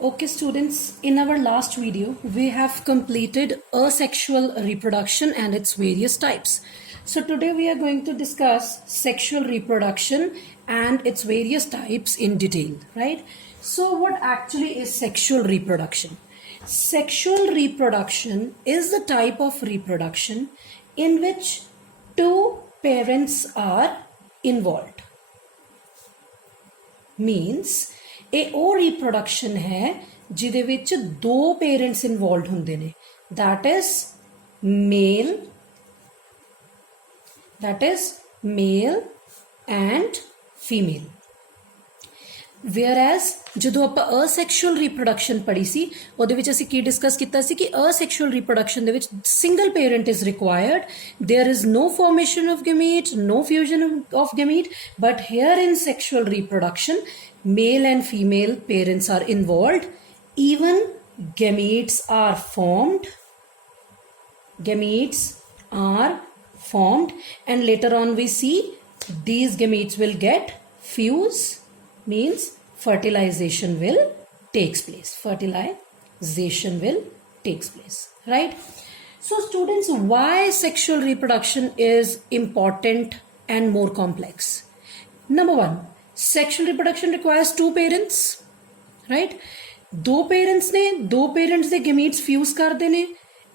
Okay, students, in our last video, we have completed asexual reproduction and its various types. So today we are going to discuss sexual reproduction and its various types in detail, right? So what actually is sexual reproduction? Sexual reproduction is the type of reproduction in which two parents are involved. Means ਇਹ ਉਹ reproduction ਹੈ ਜਿਹਦੇ ਵਿੱਚ ਦੋ parents involved ਹੁੰਦੇ ਨੇ that is male and female. whereas ਜਦੋਂ ਆਪਾਂ asexual reproduction ਪੜ੍ਹੀ ਸੀ ਉਹਦੇ ਵਿੱਚ ਅਸੀਂ ਕੀ ਡਿਸਕਸ ਕੀਤਾ ਸੀ ਕਿ asexual reproduction ਦੇ ਵਿੱਚ single parent is required, there is no formation of gamete, no fusion of gamete, but here in sexual reproduction male and female parents are involved, even gametes are formed and later on we see these gametes will get fuse, means fertilization will takes place, right? So students, why sexual reproduction is important and more complex? Number one, sexual reproduction requires two parents, right? ਦੋ parents ਨੇ, ਦੋ parents ਦੇ gametes fuse ਕਰਦੇ ਨੇ,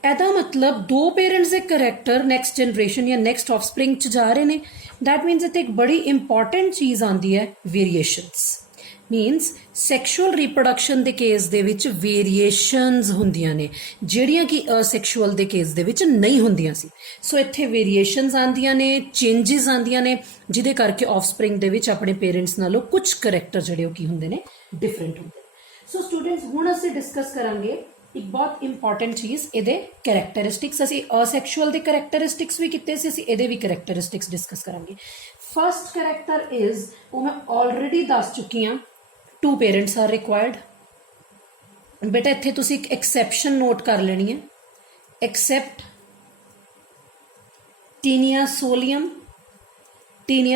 ਇਹਦਾ ਮਤਲਬ ਦੋ parents ਦੇ character next generation ਜਾਂ next offspring ਚ ਜਾ ਰਹੇ ਨੇ. that means ਇੱਥੇ ਇੱਕ ਬੜੀ important ਚੀਜ਼ ਆਉਂਦੀ ਹੈ variations. means sexual reproduction ਦੇ ਕੇਸ ਦੇ ਵਿੱਚ variations ਹੁੰਦੀਆਂ ਨੇ ਜਿਹੜੀਆਂ ਕਿ asexual ਦੇ ਕੇਸ ਦੇ ਵਿੱਚ ਨਹੀਂ ਹੁੰਦੀਆਂ ਸੀ. ਸੋ ਇੱਥੇ variations ਆਉਂਦੀਆਂ ਨੇ, changes ਆਉਂਦੀਆਂ ਨੇ ਜਿਹਦੇ ਕਰਕੇ offspring ਦੇ ਵਿੱਚ ਆਪਣੇ parents ਨਾਲੋਂ ਕੁਝ character ਜਿਹੜੇ ਉਹ ਕੀ ਹੁੰਦੇ ਨੇ, different ਹੁੰਦੇ ਨੇ. ਸੋ ਸਟੂਡੈਂਟਸ, ਹੁਣ ਅਸੀਂ ਡਿਸਕਸ ਕਰਾਂਗੇ ਇੱਕ ਬਹੁਤ ਇੰਪੋਰਟੈਂਟ ਚੀਜ਼, ਇਹਦੇ ਕੈਰੈਕਟਰਿਸਟਿਕਸ. ਅਸੀਂ asexual ਦੇ ਕੈਰੈਕਟਰਿਸਟਿਕਸ ਵੀ ਕੀਤੇ ਸੀ, ਅਸੀਂ ਇਹਦੇ ਵੀ ਕੈਰੈਕਟਰਿਸਟਿਕਸ ਡਿਸਕਸ ਕਰਾਂਗੇ. ਫਸਟ ਕੈਰੈਕਟਰ ਇਜ਼, ਉਹ ਮੈਂ ਆਲਰੇਡੀ ਦੱਸ ਚੁੱਕੀ ਹਾਂ, two parents are required. ਬੇਟਾ ਇੱਥੇ ਤੁਸੀਂ ਇੱਕ ਐਕਸੈਪਸ਼ਨ ਨੋਟ ਕਰ ਲੈਣੀ ਹੈ, except ਟੀਨੀਆ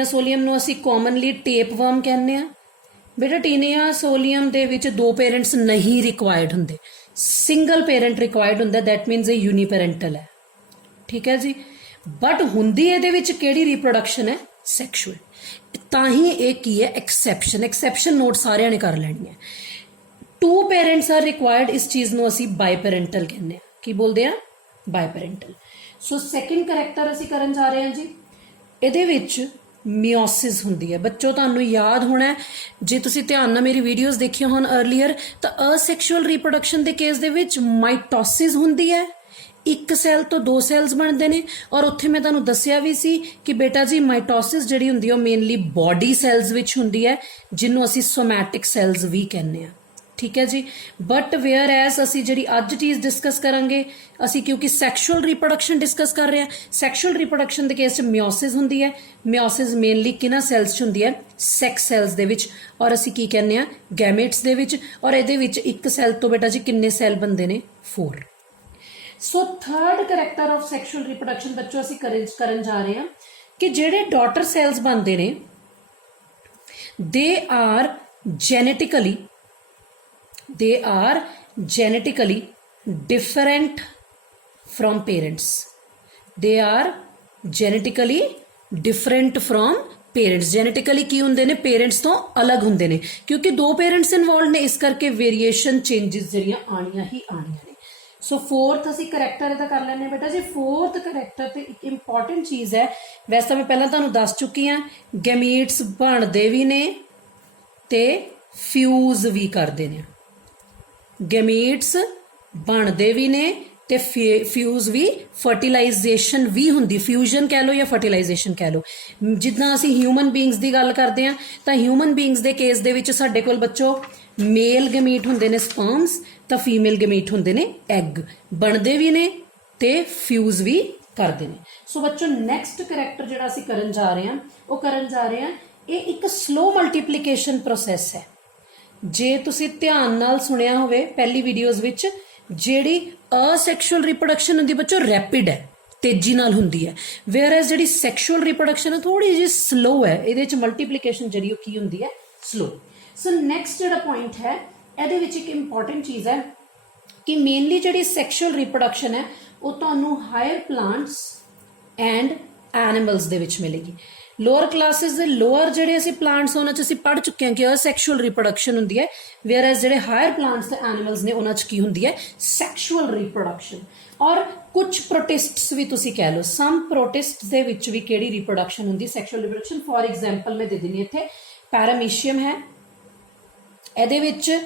ਸੋਲੀਅਮ ਨੂੰ ਅਸੀਂ ਕਾਮਨਲੀ ਟੇਪਵਰਮ ਕਹਿੰਦੇ ਆ. ਬੇਟਾ ਟੀਨੀਆ ਸੋਲੀਅਮ ਦੇ ਵਿੱਚ ਦੋ ਪੇਰੈਂਟਸ ਨਹੀਂ ਰਿਕੁਆਇਰਡ ਹੁੰਦੇ, ਸਿੰਗਲ ਪੇਰੈਂਟ ਰਿਕੁਆਇਰਡ ਹੁੰਦਾ. ਦੈਟ ਮੀਨਸ ਇਹ ਯੂਨੀਪੈਰੈਂਟਲ ਹੈ, ਠੀਕ ਹੈ ਜੀ. ਬਟ ਹੁੰਦੀ ਇਹਦੇ ਵਿੱਚ ਕਿਹੜੀ ਰੀਪਰੋਡਕਸ਼ਨ ਹੈ? ਸੈਕਸ਼ੂਅਲ. ਤਾਂ ਹੀ ਇਹ ਕੀ ਹੈ? ਐਕਸੈਪਸ਼ਨ ਨੋਟ ਸਾਰਿਆਂ ਨੇ ਕਰ ਲੈਣੀ ਹੈ. ਟੂ ਪੇਰੈਂਟਸ ਆਰ ਰਿਕੁਆਇਰਡ, ਇਸ ਚੀਜ਼ ਨੂੰ ਅਸੀਂ ਬਾਈਪੈਰੈਂਟਲ ਕਹਿੰਦੇ ਆ. ਕੀ ਬੋਲਦੇ ਆ? ਬਾਈਪੈਰੈਂਟਲ. ਸੋ ਸੈਕਿੰਡ ਕਰੈਕਟਰ ਅਸੀਂ ਕਰਨ ਜਾ ਰਹੇ ਹਾਂ ਜੀ. ਇਹਦੇ ਵਿੱਚ ਮਿਓਸਿਸ ਹੁੰਦੀ ਹੈ. ਬੱਚੋ ਤੁਹਾਨੂੰ ਯਾਦ ਹੋਣਾ, ਜੇ ਤੁਸੀਂ ਧਿਆਨ ਨਾਲ ਮੇਰੀ ਵੀਡੀਓਜ਼ ਦੇਖੀਆਂ ਹੋਣ ਅਰਲੀਅਰ, ਤਾਂ ਅਸੈਕਸ਼ੂਅਲ ਰੀਪਰੋਡਕਸ਼ਨ ਦੇ ਕੇਸ ਦੇ ਵਿੱਚ ਮਾਈਟੋਸਿਸ ਹੁੰਦੀ ਹੈ. ਇੱਕ ਸੈੱਲ ਤੋਂ ਦੋ ਸੈਲਸ ਬਣਦੇ ਨੇ. ਔਰ ਉੱਥੇ ਮੈਂ ਤੁਹਾਨੂੰ ਦੱਸਿਆ ਵੀ ਸੀ ਕਿ ਬੇਟਾ ਜੀ ਮਾਈਟੋਸਿਸ ਜਿਹੜੀ ਹੁੰਦੀ ਹੈ ਉਹ ਮੇਨਲੀ ਬੋਡੀ ਸੈਲਸ ਵਿੱਚ ਹੁੰਦੀ ਹੈ, ਜਿਹਨੂੰ ਅਸੀਂ ਸੋਮੈਟਿਕ ਸੈਲਸ ਵੀ ਕਹਿੰਦੇ ਹਾਂ, ਠੀਕ ਹੈ ਜੀ. ਬਟ ਵੇਅਰ ਐਸ ਅਸੀਂ ਜਿਹੜੀ ਅੱਜ ਚੀਜ਼ ਡਿਸਕਸ ਕਰਾਂਗੇ, ਅਸੀਂ ਕਿਉਂਕਿ ਸੈਕਸ਼ੂਅਲ ਰੀਪਰੋਡਕਸ਼ਨ ਡਿਸਕਸ ਕਰ ਰਹੇ ਹਾਂ, ਸੈਕਸ਼ੂਅਲ ਰੀਪਰੋਡਕਸ਼ਨ ਦੇ ਕੇਸ 'ਚ ਮਿਓਸਿਸ ਹੁੰਦੀ ਹੈ. ਮਿਓਸਿਸ ਮੇਨਲੀ ਕਿਹਨਾਂ ਸੈਲਸ 'ਚ ਹੁੰਦੀ ਹੈ? ਸੈਕਸ ਸੈਲਸ ਦੇ ਵਿੱਚ. ਔਰ ਅਸੀਂ ਕੀ ਕਹਿੰਦੇ ਹਾਂ? ਗੈਮੇਟਸ ਦੇ ਵਿੱਚ. ਔਰ ਇਹਦੇ ਵਿੱਚ ਇੱਕ ਸੈੱਲ ਤੋਂ ਬੇਟਾ ਜੀ ਕਿੰਨੇ ਸੈੱਲ ਬਣਦੇ ਨੇ? 4. So third character of sexual reproduction ਬੱਚੋ ਅਸੀਂ ਕਰਨ ਜਾ ਰਹੇ ਹਾਂ ਕਿ ਜਿਹੜੇ ਡਾਟਰ ਸੈਲਸ ਬਣਦੇ ਨੇ, they are genetically different from parents. Genetically ਕੀ ਹੁੰਦੇ ਨੇ? ਪੇਰੈਂਟਸ ਤੋਂ ਅਲੱਗ ਹੁੰਦੇ ਨੇ, ਕਿਉਂਕਿ ਦੋ ਪੇਰੈਂਟਸ ਇਨਵੋਲਵ ਨੇ, ਇਸ ਕਰਕੇ ਵੇਰੀਏਸ਼ਨ ਚੇਂਜਸ ਜਿਹੜੀਆਂ ਆਉਣੀਆਂ ਹੀ ਆਉਣੀਆਂ ਨੇ. ਸੋ ਫੋਰਥ ਅਸੀਂ ਕਰੈਕਟਰ ਇਹਦਾ ਕਰ ਲੈਂਦੇ ਹਾਂ ਬੇਟਾ ਜੀ. ਫੋਰਥ ਕਰੈਕਟਰ ਤੇ ਇੱਕ ਇੰਪੋਰਟੈਂਟ ਚੀਜ਼ ਹੈ. ਵੈਸੇ ਤਾਂ ਮੈਂ ਪਹਿਲਾਂ ਤੁਹਾਨੂੰ ਦੱਸ ਚੁੱਕੀ ਹਾਂ, ਗੈਮੀਟਸ ਬਣਦੇ ਵੀ ਨੇ ਤੇ ਫਿਊਜ਼ ਵੀ ਕਰਦੇ ਨੇ. ਗੈਮੀਟਸ ਬਣਦੇ ਵੀ ਨੇ ਤੇ ਫਿਊਜ਼ ਵੀ, ਫਰਟੀਲਾਈਜੇਸ਼ਨ ਵੀ ਹੁੰਦੀ. ਫਿਊਜ਼ਨ ਕਹਿ ਲਓ ਜਾਂ ਫਰਟੀਲਾਈਜੇਸ਼ਨ ਕਹਿ ਲਓ. ਜਿੱਦਾਂ ਅਸੀਂ ਹਿਊਮਨ ਬੀਇੰਗਸ ਦੀ ਗੱਲ ਕਰਦੇ ਹਾਂ, ਤਾਂ ਹਿਊਮਨ ਬੀਇੰਗਸ ਦੇ ਕੇਸ ਦੇ ਵਿੱਚ ਸਾਡੇ ਕੋਲ ਬੱਚੋ ਮੇਲ ਗੈਮੀਟ ਹੁੰਦੇ ਨੇ ਸਪਰਮਸ, ਤਾਂ ਫੀਮੇਲ ਗੈਮੀਟ ਹੁੰਦੇ ਨੇ ਐਗ. ਬਣਦੇ ਵੀ ਨੇ ਤੇ ਫਿਊਜ਼ ਵੀ ਕਰਦੇ ਨੇ. ਸੋ ਬੱਚੋ ਨੈਕਸਟ ਕਰੈਕਟਰ ਜਿਹੜਾ ਅਸੀਂ ਕਰਨ ਜਾ ਰਹੇ ਹਾਂ, ਇਹ ਇੱਕ ਸਲੋ ਮਲਟੀਪਲੀਕੇਸ਼ਨ ਪ੍ਰੋਸੈਸ ਹੈ. ਜੇ ਤੁਸੀਂ ਧਿਆਨ ਨਾਲ ਸੁਣਿਆ ਹੋਵੇ ਪਹਿਲੀ ਵੀਡੀਓਜ਼ ਵਿੱਚ, ਜਿਹੜੀ ਅਸੈਕਸ਼ੂਅਲ ਰੀਪਰੋਡਕਸ਼ਨ ਹੁੰਦੀ ਬੱਚੋ ਰੈਪਿਡ ਹੈ, ਤੇਜ਼ੀ ਨਾਲ ਹੁੰਦੀ ਹੈ, ਵੇਅਰਐਸ ਜਿਹੜੀ ਸੈਕਸ਼ੂਅਲ ਰੀਪਰੋਡਕਸ਼ਨ ਹੈ ਥੋੜੀ ਜਿਹੀ ਸਲੋ ਹੈ. ਇਹਦੇ ਵਿੱਚ ਮਲਟੀਪਲੀਕੇਸ਼ਨ ਜਿਹੜੀ ਉਹ ਕੀ ਹੁੰਦੀ ਹੈ? ਸਲੋ. ਸੋ ਨੈਕਸਟ ਜਿਹੜਾ ਪੁਆਇੰਟ ਹੈ ਇਹਦੇ ਵਿੱਚ ਇੱਕ ਇੰਪੋਰਟੈਂਟ ਚੀਜ਼ ਹੈ ਕਿ ਮੇਨਲੀ ਜਿਹੜੀ ਸੈਕਸ਼ੂਅਲ ਰੀਪਰੋਡਕਸ਼ਨ ਹੈ ਉਹ ਤੁਹਾਨੂੰ ਹਾਇਰ ਪਲਾਂਟਸ ਐਂਡ ਐਨੀਮਲਸ ਦੇ ਵਿੱਚ ਮਿਲੇਗੀ। ਲੋਅਰ ਕਲਾਸਿਸ ਦੇ ਲੋਅਰ ਜਿਹੜੇ ਅਸੀਂ ਪਲਾਂਟਸ ਉਹਨਾਂ 'ਚ ਅਸੀਂ ਪੜ੍ਹ ਚੁੱਕੇ ਹਾਂ ਕਿ ਅਸੈਕਸ਼ੂਅਲ ਰੀਪਰੋਡਕਸ਼ਨ ਹੁੰਦੀ ਹੈ, ਵੇਅਰ ਐਜ਼ ਜਿਹੜੇ ਹਾਇਰ ਪਲਾਂਟਸ ਤੇ ਐਨੀਮਲਸ ਨੇ ਉਹਨਾਂ 'ਚ ਕੀ ਹੁੰਦੀ ਹੈ, ਸੈਕਸ਼ੂਅਲ ਰੀਪਰੋਡਕਸ਼ਨ। ਔਰ ਕੁਝ ਪ੍ਰੋਟਿਸਟਸ ਵੀ ਤੁਸੀਂ ਕਹਿ ਲਓ, ਸਮ ਪ੍ਰੋਟਿਸਟ ਦੇ ਵਿੱਚ ਵੀ ਕਿਹੜੀ ਰੀਪਰੋਡਕਸ਼ਨ ਹੁੰਦੀ, ਸੈਕਸ਼ੂਅਲ ਰੀਪਰੋਡਕਸ਼ਨ। ਫੋਰ ਐਗਜ਼ਾਮਪਲ ਮੈਂ ਦੇ ਦਿੰਦੀ ਇੱਥੇ ਪੈਰਾਮੀਸ਼ੀਅਮ ਹੈ, ਇਹਦੇ ਵਿੱਚ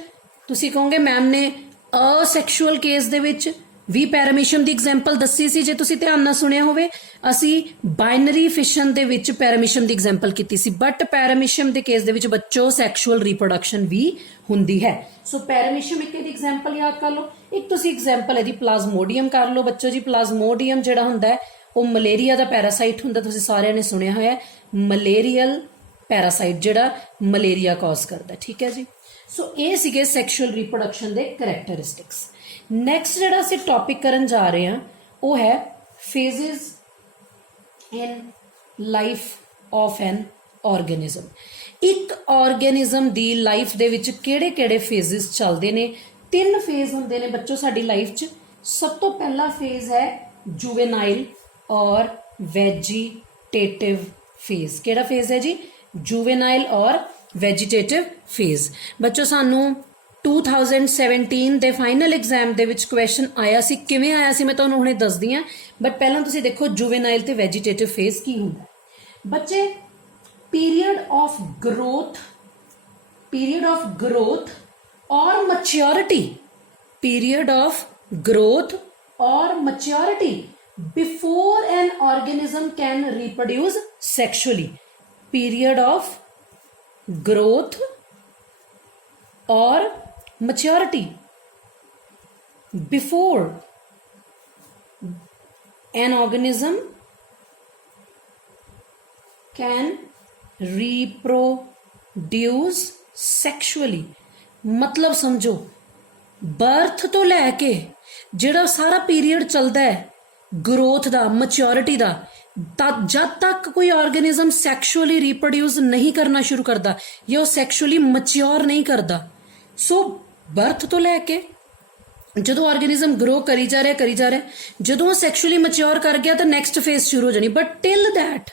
ਤੁਸੀਂ ਕਹੋਗੇ ਮੈਮ ਨੇ ਅਸੈਕਸ਼ੂਅਲ ਕੇਸ ਦੇ ਵਿੱਚ ਵੀ ਪੈਰਾਮੀਸ਼ੀਅਮ ਦੀ ਐਗਜ਼ਾਮਪਲ ਦੱਸੀ ਸੀ। ਜੇ ਤੁਸੀਂ ਧਿਆਨ ਨਾਲ ਸੁਣਿਆ ਹੋਵੇ, ਅਸੀਂ ਬਾਈਨਰੀ ਫਿਸ਼ਨ ਦੇ ਵਿੱਚ ਪੈਰਾਮੀਸ਼ੀਅਮ ਦੀ ਐਗਜ਼ਾਮਪਲ ਕੀਤੀ ਸੀ, ਬਟ ਪੈਰਾਮੀਸ਼ੀਅਮ ਦੇ ਕੇਸ ਦੇ ਵਿੱਚ ਬੱਚੋ ਸੈਕਸ਼ੂਅਲ ਰੀਪਰੋਡਕਸ਼ਨ ਵੀ ਹੁੰਦੀ ਹੈ। ਸੋ ਪੈਰਾਮੀਸ਼ੀਅਮ ਇੱਕ ਇਹਦੀ ਐਗਜ਼ਾਮਪਲ ਯਾਦ ਕਰ ਲਓ। ਇੱਕ ਤੁਸੀਂ ਐਗਜ਼ਾਮਪਲ ਇਹਦੀ ਪਲਾਜ਼ਮੋਡੀਅਮ ਕਰ ਲਓ ਬੱਚੋ ਜੀ। ਪਲਾਜ਼ਮੋਡੀਅਮ ਜਿਹੜਾ ਹੁੰਦਾ ਹੈ ਉਹ ਮਲੇਰੀਆ ਦਾ ਪੈਰਾਸਾਈਟ ਹੁੰਦਾ, ਤੁਸੀਂ ਸਾਰਿਆਂ ਨੇ ਸੁਣਿਆ ਹੋਇਆ ਹੈ, ਮਲੇਰੀਅਲ ਪੈਰਾਸਾਈਟ ਜਿਹੜਾ ਮਲੇਰੀਆ ਕਾਜ਼ ਕਰਦਾ, ਠੀਕ ਹੈ ਜੀ। ਸੋ ਇਹ ਸੀਗੇ ਸੈਕਸ਼ੂਅਲ ਰੀਪਰੋਡਕਸ਼ਨ ਦੇ ਕਰੈਕਟਰਿਸਟਿਕਸ। ਨੈਕਸਟ ਜਿਹੜਾ ਅਸੀਂ ਟੌਪਿਕ ਕਰਨ ਜਾ ਰਹੇ ਹਾਂ ਉਹ ਹੈ phases in life of N organism. ਇੱਕ ਆਰਗੇਨਿਜ਼ਮ ਦੀ ਲਾਈਫ ਦੇ ਵਿੱਚ ਕਿਹੜੇ ਕਿਹੜੇ ਫੇਜ਼ਸ ਚੱਲਦੇ ਨੇ? 3 ਫੇਜ਼ ਹੁੰਦੇ ਨੇ ਬੱਚੋ ਸਾਡੀ ਲਾਈਫ 'ਚ। ਸਭ ਤੋਂ ਪਹਿਲਾ ਫੇਜ਼ ਹੈ ਜੁਵੇਨਾਈਲ ਔਰ ਵੈਜੀਟੇਟਿਵ ਫੇਜ਼। ਕਿਹੜਾ ਫੇਜ਼ ਹੈ ਜੀ? ਜੁਵੇਨਾਈਲ ਔਰ ਵੈਜੀਟੇਟਿਵ ਫੇਜ਼। ਬੱਚੋ ਸਾਨੂੰ 2017 ਦੇ ਫਾਈਨਲ ਐਗਜ਼ਾਮ ਦੇ ਵਿੱਚ ਕੁਐਸਚਨ ਆਇਆ ਸੀ। ਕਿਵੇਂ ਆਇਆ ਸੀ ਮੈਂ ਤੁਹਾਨੂੰ ਹੁਣੇ ਦੱਸਦੀ ਹਾਂ, ਬਟ ਪਹਿਲਾਂ ਤੁਸੀਂ ਦੇਖੋ ਜੁਵੇਨਾਈਲ ਤੇ ਵੈਜੀਟੇਟਿਵ ਫੇਜ਼ ਕੀ ਹੁੰਦਾ। ਬੱਚੇ ਪੀਰੀਅਡ ਆਫ ਗਰੋਥ ਔਰ maturity, period of growth or maturity before an organism can reproduce sexually. Period of growth or maturity before an organism can reproduce sexually। मतलब समझो, बर्थ तो लैके ਜਿਹੜਾ ਸਾਰਾ ਪੀਰੀਅਡ ਚੱਲਦਾ ਹੈ ਗਰੋਥ ਦਾ, ਮੈਚਿਓਰਿਟੀ ਦਾ, ਜਦ ਤੱਕ ਕੋਈ ਆਰਗੇਨਿਜ਼ਮ ਸੈਕਸ਼ੂਅਲੀ ਰੀਪਰੋਡਿਊਸ ਨਹੀਂ ਕਰਨਾ ਸ਼ੁਰੂ ਕਰਦਾ ਜਾਂ ਉਹ ਸੈਕਸ਼ੂਅਲੀ ਮੈਚਿਓਰ ਨਹੀਂ ਕਰਦਾ। ਸੋ ਬਰਥ ਤੋਂ ਲੈ ਕੇ ਜਦੋਂ ਆਰਗੇਨਿਜ਼ਮ ਗਰੋ ਕਰੀ ਜਾ ਰਿਹਾ, ਜਦੋਂ ਉਹ ਸੈਕਸ਼ੂਅਲੀ ਮੈਚਿਓਰ ਕਰ ਗਿਆ ਤਾਂ ਨੈਕਸਟ ਫੇਜ਼ ਸ਼ੁਰੂ ਹੋ ਜਾਣੀ। But till that,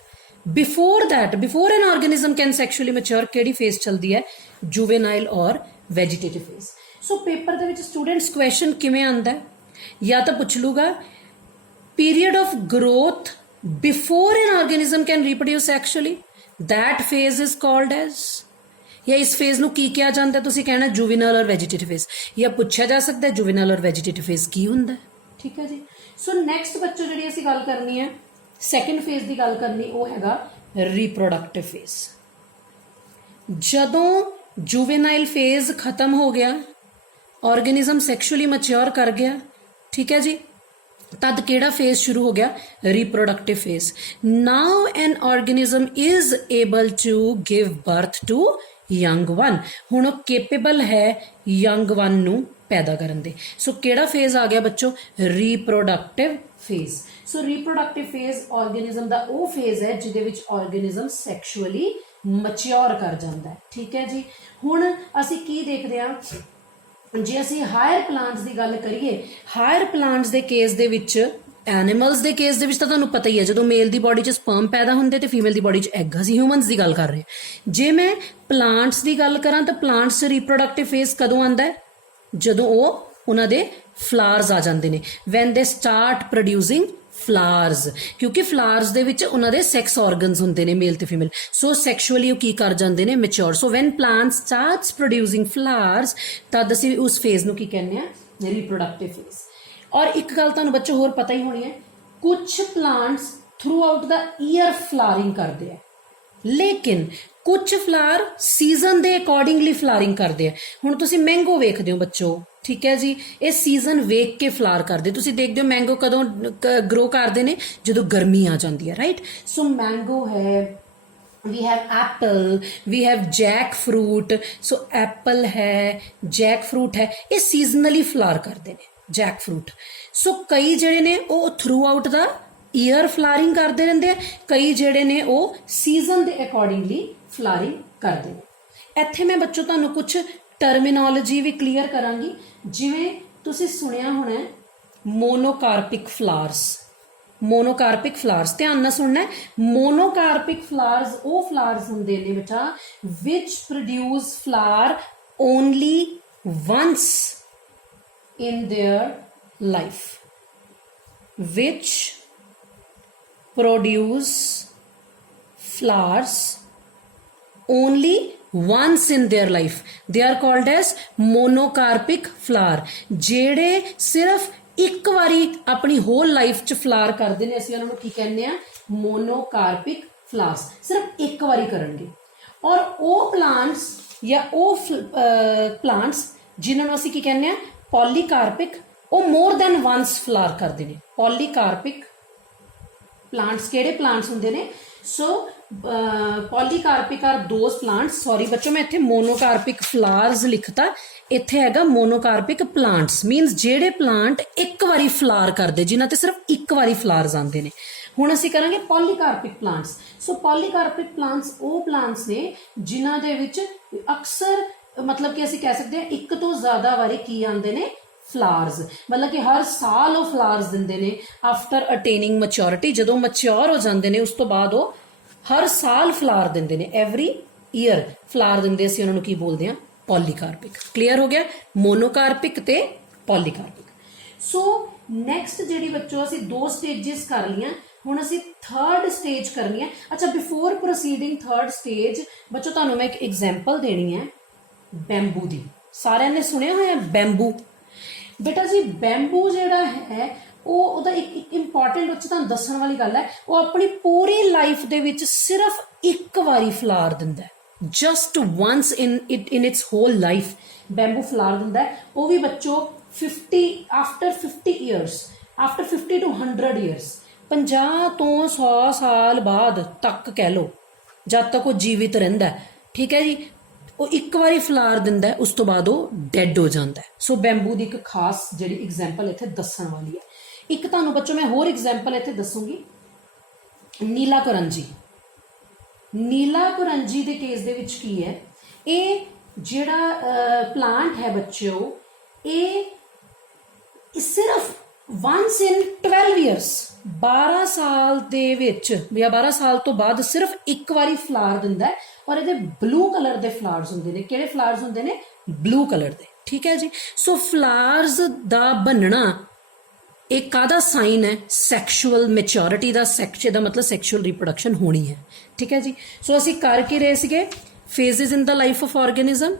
before N organism can sexually mature, ਕਿਹੜੀ ਫੇਜ਼ ਚੱਲਦੀ ਹੈ? ਜੁਵੇਨਾਈਲ ਔਰ ਵੈਜੀਟੇਟਿਵ ਫੇਜ਼। ਸੋ ਪੇਪਰ ਦੇ ਵਿੱਚ ਸਟੂਡੈਂਟਸ ਕੁਐਸਚਨ ਕਿਵੇਂ ਆਉਂਦਾ ਹੈ? ਜਾਂ ਤਾਂ ਪੁੱਛ ਲੂਗਾ period of growth before N organism can reproduce sexually, that phase is called as, ਜਾਂ ਇਸ ਫੇਜ਼ ਨੂੰ ਕੀ ਕਿਹਾ ਜਾਂਦਾ? ਤੁਸੀਂ ਕਹਿਣਾ ਜੁਵੇਨਾਈਲ ਔਰ ਵੈਜੀਟੇਟਿਵ ਫੇਜ਼। ਜਾਂ ਪੁੱਛਿਆ ਜਾ ਸਕਦਾ ਜੁਵੇਨਾਈਲ ਔਰ ਵੈਜੀਟੇਟਿਵ ਫੇਜ਼ ਕੀ ਹੁੰਦਾ, ਠੀਕ ਹੈ ਜੀ। ਸੋ ਨੈਕਸਟ ਬੱਚੋ ਜਿਹੜੀ ਅਸੀਂ ਗੱਲ ਕਰਨੀ ਹੈ, ਸੈਕੰਡ ਫੇਜ਼ ਦੀ ਗੱਲ ਕਰਨੀ, ਉਹ ਹੈਗਾ ਰੀਪਰੋਡਕਟਿਵ ਫੇਜ਼। ਜਦੋਂ ਜੁਵੇਨਾਈਲ ਫੇਜ਼ ਖਤਮ ਹੋ ਗਿਆ, ਆਰਗੇਨਿਜ਼ਮ ਸੈਕਸ਼ੂਅਲੀ ਮੈਚਿਓਰ ਕਰ ਗਿਆ, ਠੀਕ ਹੈ ਜੀ, ਤਦ ਕਿਹੜਾ ਫੇਜ਼ ਸ਼ੁਰੂ ਹੋ ਗਿਆ? Reproductive phase. Now an organism is able to give birth to young one. ਹੁਣ ਉਹ ਕੇਪੇਬਲ ਹੈ ਯੰਗ ਵਨ ਨੂੰ ਪੈਦਾ ਕਰਨ ਦੇ। ਸੋ ਕਿਹੜਾ ਫੇਜ਼ ਆ ਗਿਆ ਬੱਚੋ? Reproductive phase. So reproductive phase organism ਦਾ ਉਹ ਫੇਜ਼ ਹੈ ਜਿਹਦੇ ਵਿੱਚ ਆਰਗੇਨਿਜ਼ਮ ਸੈਕਸ਼ੂਅਲੀ ਮੈਚਿਓਰ ਕਰ ਜਾਂਦਾ ਹੈ, ਠੀਕ ਹੈ ਜੀ। ਹੁਣ ਅਸੀਂ ਕੀ ਦੇਖਦੇ ਹਾਂ, ਜੇ ਅਸੀਂ ਹਾਇਰ ਪਲਾਂਟਸ ਦੀ ਗੱਲ ਕਰੀਏ, ਹਾਇਰ ਪਲਾਂਟਸ ਦੇ ਕੇਸ ਦੇ ਵਿੱਚ, ਐਨੀਮਲਸ ਦੇ ਕੇਸ ਦੇ ਵਿੱਚ ਤਾਂ ਤੁਹਾਨੂੰ ਪਤਾ ਹੀ ਹੈ, ਜਦੋਂ ਮੇਲ ਦੀ ਬੋਡੀ 'ਚ ਸਪਰਮ ਪੈਦਾ ਹੁੰਦੇ ਤੇ ਫੀਮੇਲ ਦੀ ਬੋਡੀ 'ਚ ਐਗ। ਅਸੀਂ ਹਿਊਮਨਸ ਦੀ ਗੱਲ ਕਰ ਰਹੇ। ਜੇ ਮੈਂ ਪਲਾਂਟਸ ਦੀ ਗੱਲ ਕਰਾਂ ਤਾਂ ਪਲਾਂਟਸ 'ਚ ਰੀਪਰੋਡਕਟਿਵ ਫੇਜ਼ ਕਦੋਂ ਆਉਂਦਾ ਹੈ? ਜਦੋਂ ਉਹਨਾਂ ਦੇ ਫਲਾਵਰਸ ਆ ਜਾਂਦੇ ਨੇ, ਵੈਨ ਦੇ ਸਟਾਰਟ ਪ੍ਰੋਡਿਊਸਿੰਗ ਫਲਾਵਰਸ, ਕਿਉਂਕਿ ਫਲਾਵਰਸ ਦੇ ਵਿੱਚ ਉਹਨਾਂ ਦੇ ਸੈਕਸ ਆਰਗਨਸ ਹੁੰਦੇ ਨੇ, ਮੇਲ ਤੇ ਫੀਮੇਲ। ਸੋ ਸੈਕਸ਼ੂਅਲੀ ਉਹ ਕੀ ਕਰ ਜਾਂਦੇ ਨੇ? Mature. So when plant starts producing flowers, ਤਦ ਅਸੀਂ ਉਸ ਫੇਜ਼ ਨੂੰ ਕੀ ਕਹਿੰਦੇ ਆ? Reproductive phase. ਔਰ ਇੱਕ ਗੱਲ ਤੁਹਾਨੂੰ ਬੱਚੋ ਹੋਰ ਪਤਾ ਹੀ ਹੋਣੀ ਹੈ, ਕੁਝ ਪਲਾਂਟਸ ਥਰੂ ਆਊਟ ਦਾ ਈਅਰ ਫਲਾਵਰਿੰਗ ਕਰਦੇ ਆ, ਲੇਕਿਨ ਕੁਝ ਫਲਾਵਰ ਸੀਜ਼ਨ ਦੇ ਅਕੋਰਡਿੰਗਲੀ ਫਲਾਵਰਿੰਗ ਕਰਦੇ ਆ। ਹੁਣ ਤੁਸੀਂ ਮੈਂਗੋ ਵੇਖਦੇ ਹੋ ਬੱਚੋ, ਠੀਕ ਹੈ ਜੀ, ਇਹ ਸੀਜ਼ਨ ਵੇਖ ਕੇ ਫਲਾਰ ਕਰਦੇ। ਤੁਸੀਂ ਦੇਖਦੇ ਹੋ ਮੈਂਗੋ ਕਦੋਂ ਗਰੋ ਕਰਦੇ ਨੇ? ਜਦੋਂ ਗਰਮੀ ਆ ਜਾਂਦੀ ਹੈ, ਰਾਈਟ। ਸੋ ਮੈਂਗੋ ਹੈ, we have apple, we have jackfruit। so apple है, jackfruit है, ये seasonally flower करते हैं, jackfruit। so कई ਜਿਹੜੇ ਨੇ ਉਹ throughout the year flowering ਕਰਦੇ ਰਹਿੰਦੇ ਆ, ਕਈ ਜਿਹੜੇ ਨੇ ਉਹ season ਦੇ accordingly flowering ਕਰਦੇ ਨੇ। ਇੱਥੇ ਮੈਂ ਬੱਚੋ ਤੁਹਾਨੂੰ ਕੁਝ ਟਰਮੀਨੋਲੋਜੀ ਵੀ ਕਲੀਅਰ ਕਰਾਂਗੀ। ਜਿਵੇਂ ਤੁਸੀਂ ਸੁਣਿਆ ਹੋਣਾ ਮੋਨੋਕਾਰਪਿਕ ਫਲਾਵਰਸ, ਮੋਨੋਕਾਰਪਿਕ ਫਲਾਵਰਸ ਧਿਆਨ ਨਾਲ ਸੁਣਨਾ ਹੈ। ਮੋਨੋਕਾਰਪਿਕ ਫਲਾਵਰਸ ਉਹ ਫਲਾਵਰਸ ਹੁੰਦੇ ਨੇ ਬੇਟਾ ਵਿਚ produce flower only once in their life, which produce flowers only once in their life, they are called as monocarpic flower। ਜਿਹੜੇ ਸਿਰਫ ਇੱਕ ਵਾਰੀ ਆਪਣੀ ਹੋਲ ਲਾਈਫ ਚ ਫਲਾਰ ਕਰਦੇ ਨੇ ਅਸੀਂ ਉਹਨਾਂ ਨੂੰ ਕੀ ਕਹਿੰਦੇ ਆ ਮੋਨੋਕਾਰਪਿਕ ਫਲਾਵਰਸ, ਸਿਰਫ ਇੱਕ ਵਾਰੀ ਕਰਨਗੇ। ਔਰ ਉਹ ਪਲਾਂਟਸ ਜਾਂ ਉਹ ਪਲਾਂਟਸ ਜਿਨ੍ਹਾਂ ਨੂੰ ਅਸੀਂ ਕੀ ਕਹਿੰਦੇ ਆ ਪੋਲੀਕਾਰਪਿਕ, ਉਹ ਮੋਰ ਦੈਨ ਵਨਸ ਫਲਾਰ ਕਰਦੇ ਨੇ। ਪੋਲੀਕਾਰਪਿਕ ਪਲਾਂਟਸ ਕਿਹੜੇ ਪਲਾਂਟਸ ਹੁੰਦੇ ਨੇ? ਸੋ ਪੋਲੀਕਾਰਪਿਕ ਆਰ ਦੋਜ਼ ਪਲਾਂਟਸ, ਸੌਰੀ ਬੱਚੋ ਮੈਂ ਇੱਥੇ ਮੋਨੋਕਾਰਪਿਕ ਫਲਾਵਰਸ ਲਿਖਤਾ, ਇੱਥੇ ਹੈਗਾ ਮੋਨੋਕਾਰਪਿਕ ਪਲਾਂਟਸ, ਮੀਨਸ ਜਿਹੜੇ ਪਲਾਂਟ ਇੱਕ ਵਾਰੀ ਫਲਾਰ ਕਰਦੇ, ਜਿਨ੍ਹਾਂ ਤੇ ਸਿਰਫ ਇੱਕ ਵਾਰੀ ਫਲਾਰਸ ਆਉਂਦੇ ਨੇ। ਹੁਣ ਅਸੀਂ ਕਰਾਂਗੇ ਪੋਲੀਕਾਰਪਿਕ ਪਲਾਂਟਸ। ਸੋ ਪੋਲੀਕਾਰਪਿਕ ਪਲਾਂਟਸ ਉਹ ਪਲਾਂਟਸ ਨੇ ਜਿਨ੍ਹਾਂ ਦੇ ਵਿੱਚ ਅਕਸਰ ਮਤਲਬ ਕਿ ਅਸੀਂ ਕਹਿ ਸਕਦੇ ਹਾਂ ਇੱਕ ਤੋਂ ਜ਼ਿਆਦਾ ਵਾਰੀ ਕੀ ਆਉਂਦੇ ਨੇ ਫਲਾਵਰਸ, ਮਤਲਬ ਕਿ ਹਰ ਸਾਲ ਉਹ ਫਲਾਵਰਸ ਦਿੰਦੇ ਨੇ ਆਫਟਰ ਅਟੇਨਿੰਗ ਮੈਚੋਰਿਟੀ। ਜਦੋਂ ਮੈਚਿਓਰ ਹੋ ਜਾਂਦੇ ਨੇ ਉਸ ਤੋਂ ਬਾਅਦ ਉਹ ਹਰ ਸਾਲ ਫਲਾਵਰ ਦਿੰਦੇ ਨੇ, ਐਵਰੀ ਈਅਰ ਫਲਾਵਰ ਦਿੰਦੇ, ਅਸੀਂ ਉਹਨਾਂ ਨੂੰ ਕੀ ਬੋਲਦੇ ਹਾਂ ਪੋਲੀਕਾਰਪਿਕ। ਕਲੀਅਰ ਹੋ ਗਿਆ ਮੋਨੋਕਾਰਪਿਕ ਤੇ ਪੋਲੀਕਾਰਪਿਕ। ਸੋ ਨੈਕਸਟ ਜਿਹੜੀ ਬੱਚੋ ਅਸੀਂ ਦੋ ਸਟੇजेस ਕਰ ਲਈਆਂ, ਹੁਣ ਅਸੀਂ ਥਰਡ ਸਟੇਜ ਕਰਨੀ ਹੈ। ਅੱਛਾ ਬਿਫੋਰ ਪ੍ਰੋਸੀਡਿੰਗ ਥਰਡ ਸਟੇਜ ਬੱਚੋ ਤੁਹਾਨੂੰ ਮੈਂ ਇੱਕ ਐਗਜ਼ਾਮਪਲ ਦੇਣੀ ਹੈ ਬੈਂਬੂ ਦੀ। ਸਾਰਿਆਂ ਨੇ ਸੁਣਿਆ ਹੋਇਆ ਬੈਂਬੂ? ਬੇਟਾ ਜੀ ਬੈਂਬੂ ਜਿਹੜਾ ਹੈ ਉਹ ਉਹਦਾ ਇੱਕ ਇੰਪੋਰਟੈਂਟ ਉੱਚ ਤੁਹਾਨੂੰ ਦੱਸਣ ਵਾਲੀ ਗੱਲ ਹੈ, ਉਹ ਆਪਣੀ ਪੂਰੀ ਲਾਈਫ ਦੇ ਵਿੱਚ ਸਿਰਫ ਇੱਕ ਵਾਰੀ ਫਲਾਰ ਦਿੰਦਾ ਹੈ, just once in its whole life bamboo flower ਦਿੰਦਾ ਹੈ। ਉਹ ਵੀ ਬੱਚੋ 50 after 50 years, after 50 to 100 years, 50 ਤੋਂ 100 ਸਾਲ ਬਾਅਦ ਤੱਕ ਕਹਿ ਲਓ, ਜਦ ਤੱਕ ਉਹ ਜੀਵਿਤ ਰਹਿੰਦਾ ਹੈ, ਠੀਕ ਹੈ ਜੀ। ਉਹ ਇੱਕ ਵਾਰੀ ਫਲਾਰ ਦਿੰਦਾ ਹੈ, ਉਸ ਤੋਂ ਬਾਅਦ ਉਹ ਡੈਡ ਹੋ ਜਾਂਦਾ ਹੈ। ਸੋ ਬੈਂਬੂ ਦੀ ਇੱਕ ਖਾਸ ਜਿਹੜੀ ਐਗਜ਼ਾਮਪਲ ਇੱਥੇ ਦੱਸਣ ਵਾਲੀ ਹੈ। ਇੱਕ ਤੁਹਾਨੂੰ ਬੱਚੋ ਮੈਂ ਹੋਰ ਐਗਜ਼ਾਮਪਲ ਇੱਥੇ ਦੱਸੂਗੀ ਨੀਲਾ ਕਰੰਜੀ। ਨੀਲਾ ਕਰੰਜੀ ਦੇ ਕੇਸ ਦੇ ਵਿੱਚ ਕੀ ਹੈ, ਇਹ ਜਿਹੜਾ ਪਲਾਂਟ ਹੈ ਬੱਚਿਓ, ਇਹ ਸਿਰਫ once in 12 years 12 ਸਾਲ ਦੇ ਵਿੱਚ ਜਾਂ 12 ਸਾਲ ਤੋਂ ਬਾਅਦ ਸਿਰਫ ਇੱਕ ਵਾਰੀ ਫਲਾਰ ਦਿੰਦਾ ਹੈ। ਔਰ ਇਹਦੇ ਬਲੂ ਕਲਰ ਦੇ ਫਲਾਵਰਸ ਹੁੰਦੇ ਨੇ। ਕਿਹੜੇ ਫਲਾਵਰਸ ਹੁੰਦੇ ਨੇ? ਬਲੂ ਕਲਰ ਦੇ, ਠੀਕ ਹੈ ਜੀ। ਸੋ ਫਲਾਵਰਸ ਦਾ ਬਣਨਾ ਇਹ ਕਾਹਦਾ ਸਾਈਨ ਹੈ? ਸੈਕਸ਼ੂਅਲ ਮੈਚੋਰਿਟੀ ਦਾ। ਦਾ ਮਤਲਬ ਸੈਕਸ਼ੂਅਲ ਰਿਪਰੋਡਕਸ਼ਨ ਹੋਣੀ ਹੈ, ਠੀਕ ਹੈ ਜੀ। ਸੋ ਅਸੀਂ ਕਰ ਕੀ ਰਹੇ ਸੀਗੇ? Phases in the life of organism,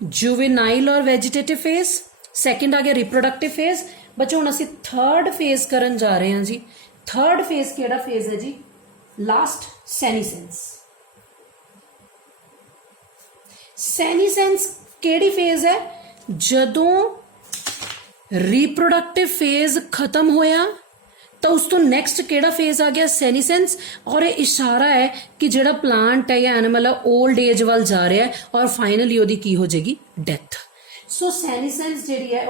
juvenile ਔਰ ਵੈਜੀਟੇਟਿਵ ਫੇਜ਼, ਸੈਕਿੰਡ ਆ ਗਿਆ ਰਿਪਰੋਡਕਟਿਵ ਫੇਜ਼। ਬੱਚੋ ਹੁਣ ਅਸੀਂ ਥਰਡ ਫੇਜ਼ ਕਰਨ ਜਾ ਰਹੇ ਹਾਂ ਜੀ। ਥਰਡ ਫੇਜ਼ ਕਿਹੜਾ ਫੇਜ਼ ਹੈ ਜੀ? ਲਾਸਟ, ਸੈਨੀਸੈਂਸ। ਸੈਨੀਸੈਂਸ ਕਿਹੜੀ ਫੇਜ਼ ਹੈ? ਜਦੋਂ ਰੀਪਰੋਡਕਟਿਵ ਫੇਜ਼ ਖਤਮ ਹੋਇਆ ਤਾਂ ਉਸ ਤੋਂ ਨੈਕਸਟ ਕਿਹੜਾ ਫੇਜ਼ ਆ ਗਿਆ? ਸੈਨੀਸੈਂਸ। ਔਰ ਇਹ ਇਸ਼ਾਰਾ ਹੈ ਕਿ ਜਿਹੜਾ ਪਲਾਂਟ ਹੈ ਜਾਂ ਐਨੀਮਲ ਹੈ 올ਡ ਏਜ ਵੱਲ ਜਾ ਰਿਹਾ ਹੈ ਔਰ ਫਾਈਨਲੀ ਉਹਦੀ ਕੀ ਹੋ ਜਾਏਗੀ? ਡੈਥ। ਸੋ ਸੈਨੀਸੈਂਸ ਜਿਹੜੀ ਹੈ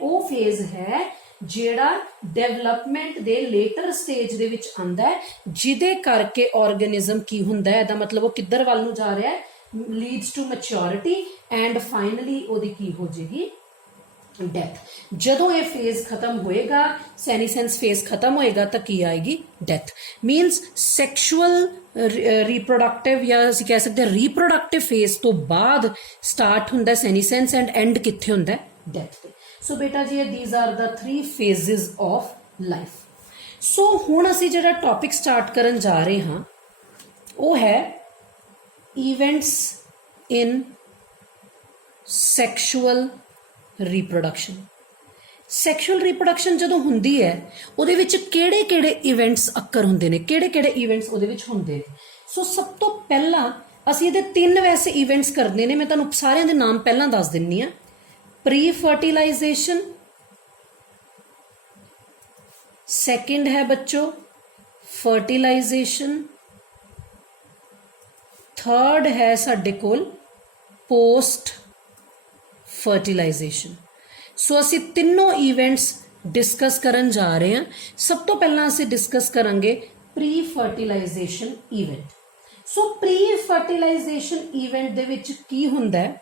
ਉਹ ਫੇਜ਼ ਹੈ ਜਿਹੜਾ ਡਿਵੈਲਪਮੈਂਟ ਦੇ ਲੇਟਰ ਸਟੇਜ ਦੇ ਵਿੱਚ ਆਉਂਦਾ ਹੈ, ਜਿਹਦੇ ਕਰਕੇ ਆਰਗੇਨਿਜ਼ਮ ਕੀ ਹੁੰਦਾ ਹੈ, ਇਹਦਾ ਮਤਲਬ ਉਹ ਕਿੱਧਰ ਵੱਲ ਨੂੰ ਜਾ ਰਿਹਾ ਹੈ? ਲੀਡਸ ਟੂ ਮੈਚੋਰਿਟੀ ਐਂਡ ਫਾਈਨਲੀ ਉਹਦੀ ਕੀ ਹੋ ਜਾਏਗੀ? ਡੈਥ। ਜਦੋਂ ਇਹ ਫੇਜ਼ ਖਤਮ ਹੋਏਗਾ, ਸੈਨੀਸੈਂਸ ਫੇਜ਼ ਖਤਮ ਹੋਏਗਾ ਤਾਂ ਕੀ ਆਏਗੀ? ਡੈਥ। ਮੀਨਸ ਸੈਕਸ਼ੂਅਲ ਰੀਪਰੋਡਕਟਿਵ ਜਾਂ ਅਸੀਂ ਕਹਿ ਸਕਦੇ ਹਾਂ ਰੀਪਰੋਡਕਟਿਵ ਫੇਜ਼ ਤੋਂ ਬਾਅਦ ਸਟਾਰਟ ਹੁੰਦਾ ਸੈਨੀਸੈਂਸ ਐਂਡ ਐਂਡ ਕਿੱਥੇ ਹੁੰਦਾ? ਡੈਥ ਤੇ। ਸੋ ਬੇਟਾ ਜੀ these are the 3 phases of life। ਸੋ ਹੁਣ ਅਸੀਂ ਜਿਹੜਾ ਟੌਪਿਕ ਸਟਾਰਟ ਕਰਨ ਜਾ ਰਹੇ ਹਾਂ ਉਹ ਹੈ ਇਵੈਂਟਸ ਇਨ ਸੈਕਸ਼ੂਅਲ ਰਿਪਰੋਡਕਸ਼ਨ। ਸੈਕਸ਼ੂਅਲ ਰਿਪਰੋਡਕਸ਼ਨ ਜਦੋਂ ਹੁੰਦੀ ਹੈ ਉਹਦੇ ਵਿੱਚ ਕਿਹੜੇ ਕਿਹੜੇ ਇਵੈਂਟਸ ਅਕਰ ਹੁੰਦੇ ਨੇ, ਕਿਹੜੇ ਕਿਹੜੇ ਇਵੈਂਟਸ ਉਹਦੇ ਵਿੱਚ ਹੁੰਦੇ ਨੇ? ਸੋ ਸਭ ਤੋਂ ਪਹਿਲਾਂ ਅਸੀਂ ਇਹਦੇ 3 ਵੈਸੇ ਇਵੈਂਟਸ ਕਰਦੇ ਨੇ, ਮੈਂ ਤੁਹਾਨੂੰ ਸਾਰਿਆਂ ਦੇ ਨਾਮ ਪਹਿਲਾਂ ਦੱਸ ਦਿੰਨੀ ਆ। ਪ੍ਰੀ ਫਰਟੀਲਾਈਜੇਸ਼ਨ, सेकंड है बच्चों फर्टिलाइजेशन, थर्ड है साडे कोल पोस्ट फर्टिलाइजेशन। सो असी तीनों इवेंट्स डिस्कस करन जा रहे हैं। सब तो पहला असी डिस्कस करांगे pre fertilization event. So pre fertilization event दे विच की हुंदा है,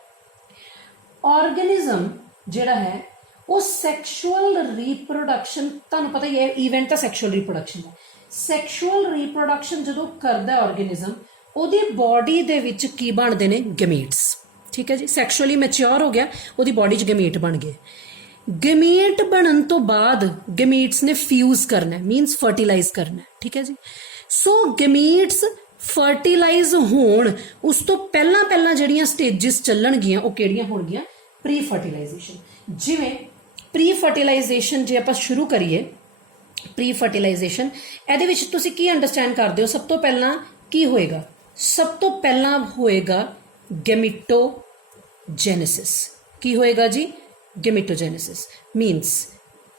ऑर्गेनिज्म ਜਿਹੜਾ ਹੈ ਉਹ ਸੈਕਸ਼ੂਅਲ ਰੀਪਰੋਡਕਸ਼ਨ, ਤੁਹਾਨੂੰ ਪਤਾ ਹੀ ਹੈ ਇਵੈਂਟ ਤਾਂ ਸੈਕਸ਼ੂਅਲ ਰੀਪਰੋਡਕਸ਼ਨ ਹੈ। ਸੈਕਸ਼ੂਅਲ ਰੀਪਰੋਡਕਸ਼ਨ ਜਦੋਂ ਕਰਦਾ ਆਰਗੇਨਿਜ਼ਮ, ਉਹਦੀ ਬਾਡੀ ਦੇ ਵਿੱਚ ਕੀ ਬਣਦੇ ਨੇ? ਗੈਮੀਟਸ। ਠੀਕ ਹੈ ਜੀ, ਸੈਕਸ਼ੂਅਲੀ ਮੈਚਿਓਰ ਹੋ ਗਿਆ, ਉਹਦੀ ਬਾਡੀ 'ਚ ਗੈਮੀਟ ਬਣ ਗਏ। ਗੈਮੀਟ ਬਣਨ ਤੋਂ ਬਾਅਦ ਗੈਮੀਟਸ ਨੇ ਫਿਊਜ਼ ਕਰਨਾ, ਮੀਨਸ ਫਰਟੀਲਾਈਜ਼ ਕਰਨਾ। ਠੀਕ ਹੈ ਜੀ, ਸੋ ਗੈਮੀਟਸ ਫਰਟੀਲਾਈਜ਼ ਹੋਣ ਉਸ ਤੋਂ ਪਹਿਲਾਂ ਪਹਿਲਾਂ ਜਿਹੜੀਆਂ ਸਟੇਜਸ ਚੱਲਣਗੀਆਂ ਉਹ ਕਿਹੜੀਆਂ ਹੋਣਗੀਆਂ? ਪ੍ਰੀ ਫਰਟੀਲਾਈਜ਼ੇਸ਼ਨ। ਜਿਵੇਂ ਪ੍ਰੀ ਫਰਟੀਲਾਈਜ਼ੇਸ਼ਨ ਜੇ ਆਪਾਂ ਸ਼ੁਰੂ ਕਰੀਏ, ਪ੍ਰੀ ਫਰਟੀਲਾਈਜ਼ੇਸ਼ਨ ਇਹਦੇ ਵਿੱਚ ਤੁਸੀਂ ਕੀ ਅੰਡਰਸਟੈਂਡ ਕਰਦੇ ਹੋ? ਸਭ ਤੋਂ ਪਹਿਲਾਂ ਕੀ ਹੋਏਗਾ? ਸਭ ਤੋਂ ਪਹਿਲਾਂ ਹੋਏਗਾ ਗੈਮੀਟੋਜੈਨੇਸਿਸ। ਕੀ ਹੋਏਗਾ ਜੀ? ਗੈਮੀਟੋਜੈਨੇਸਿਸ ਮੀਨਸ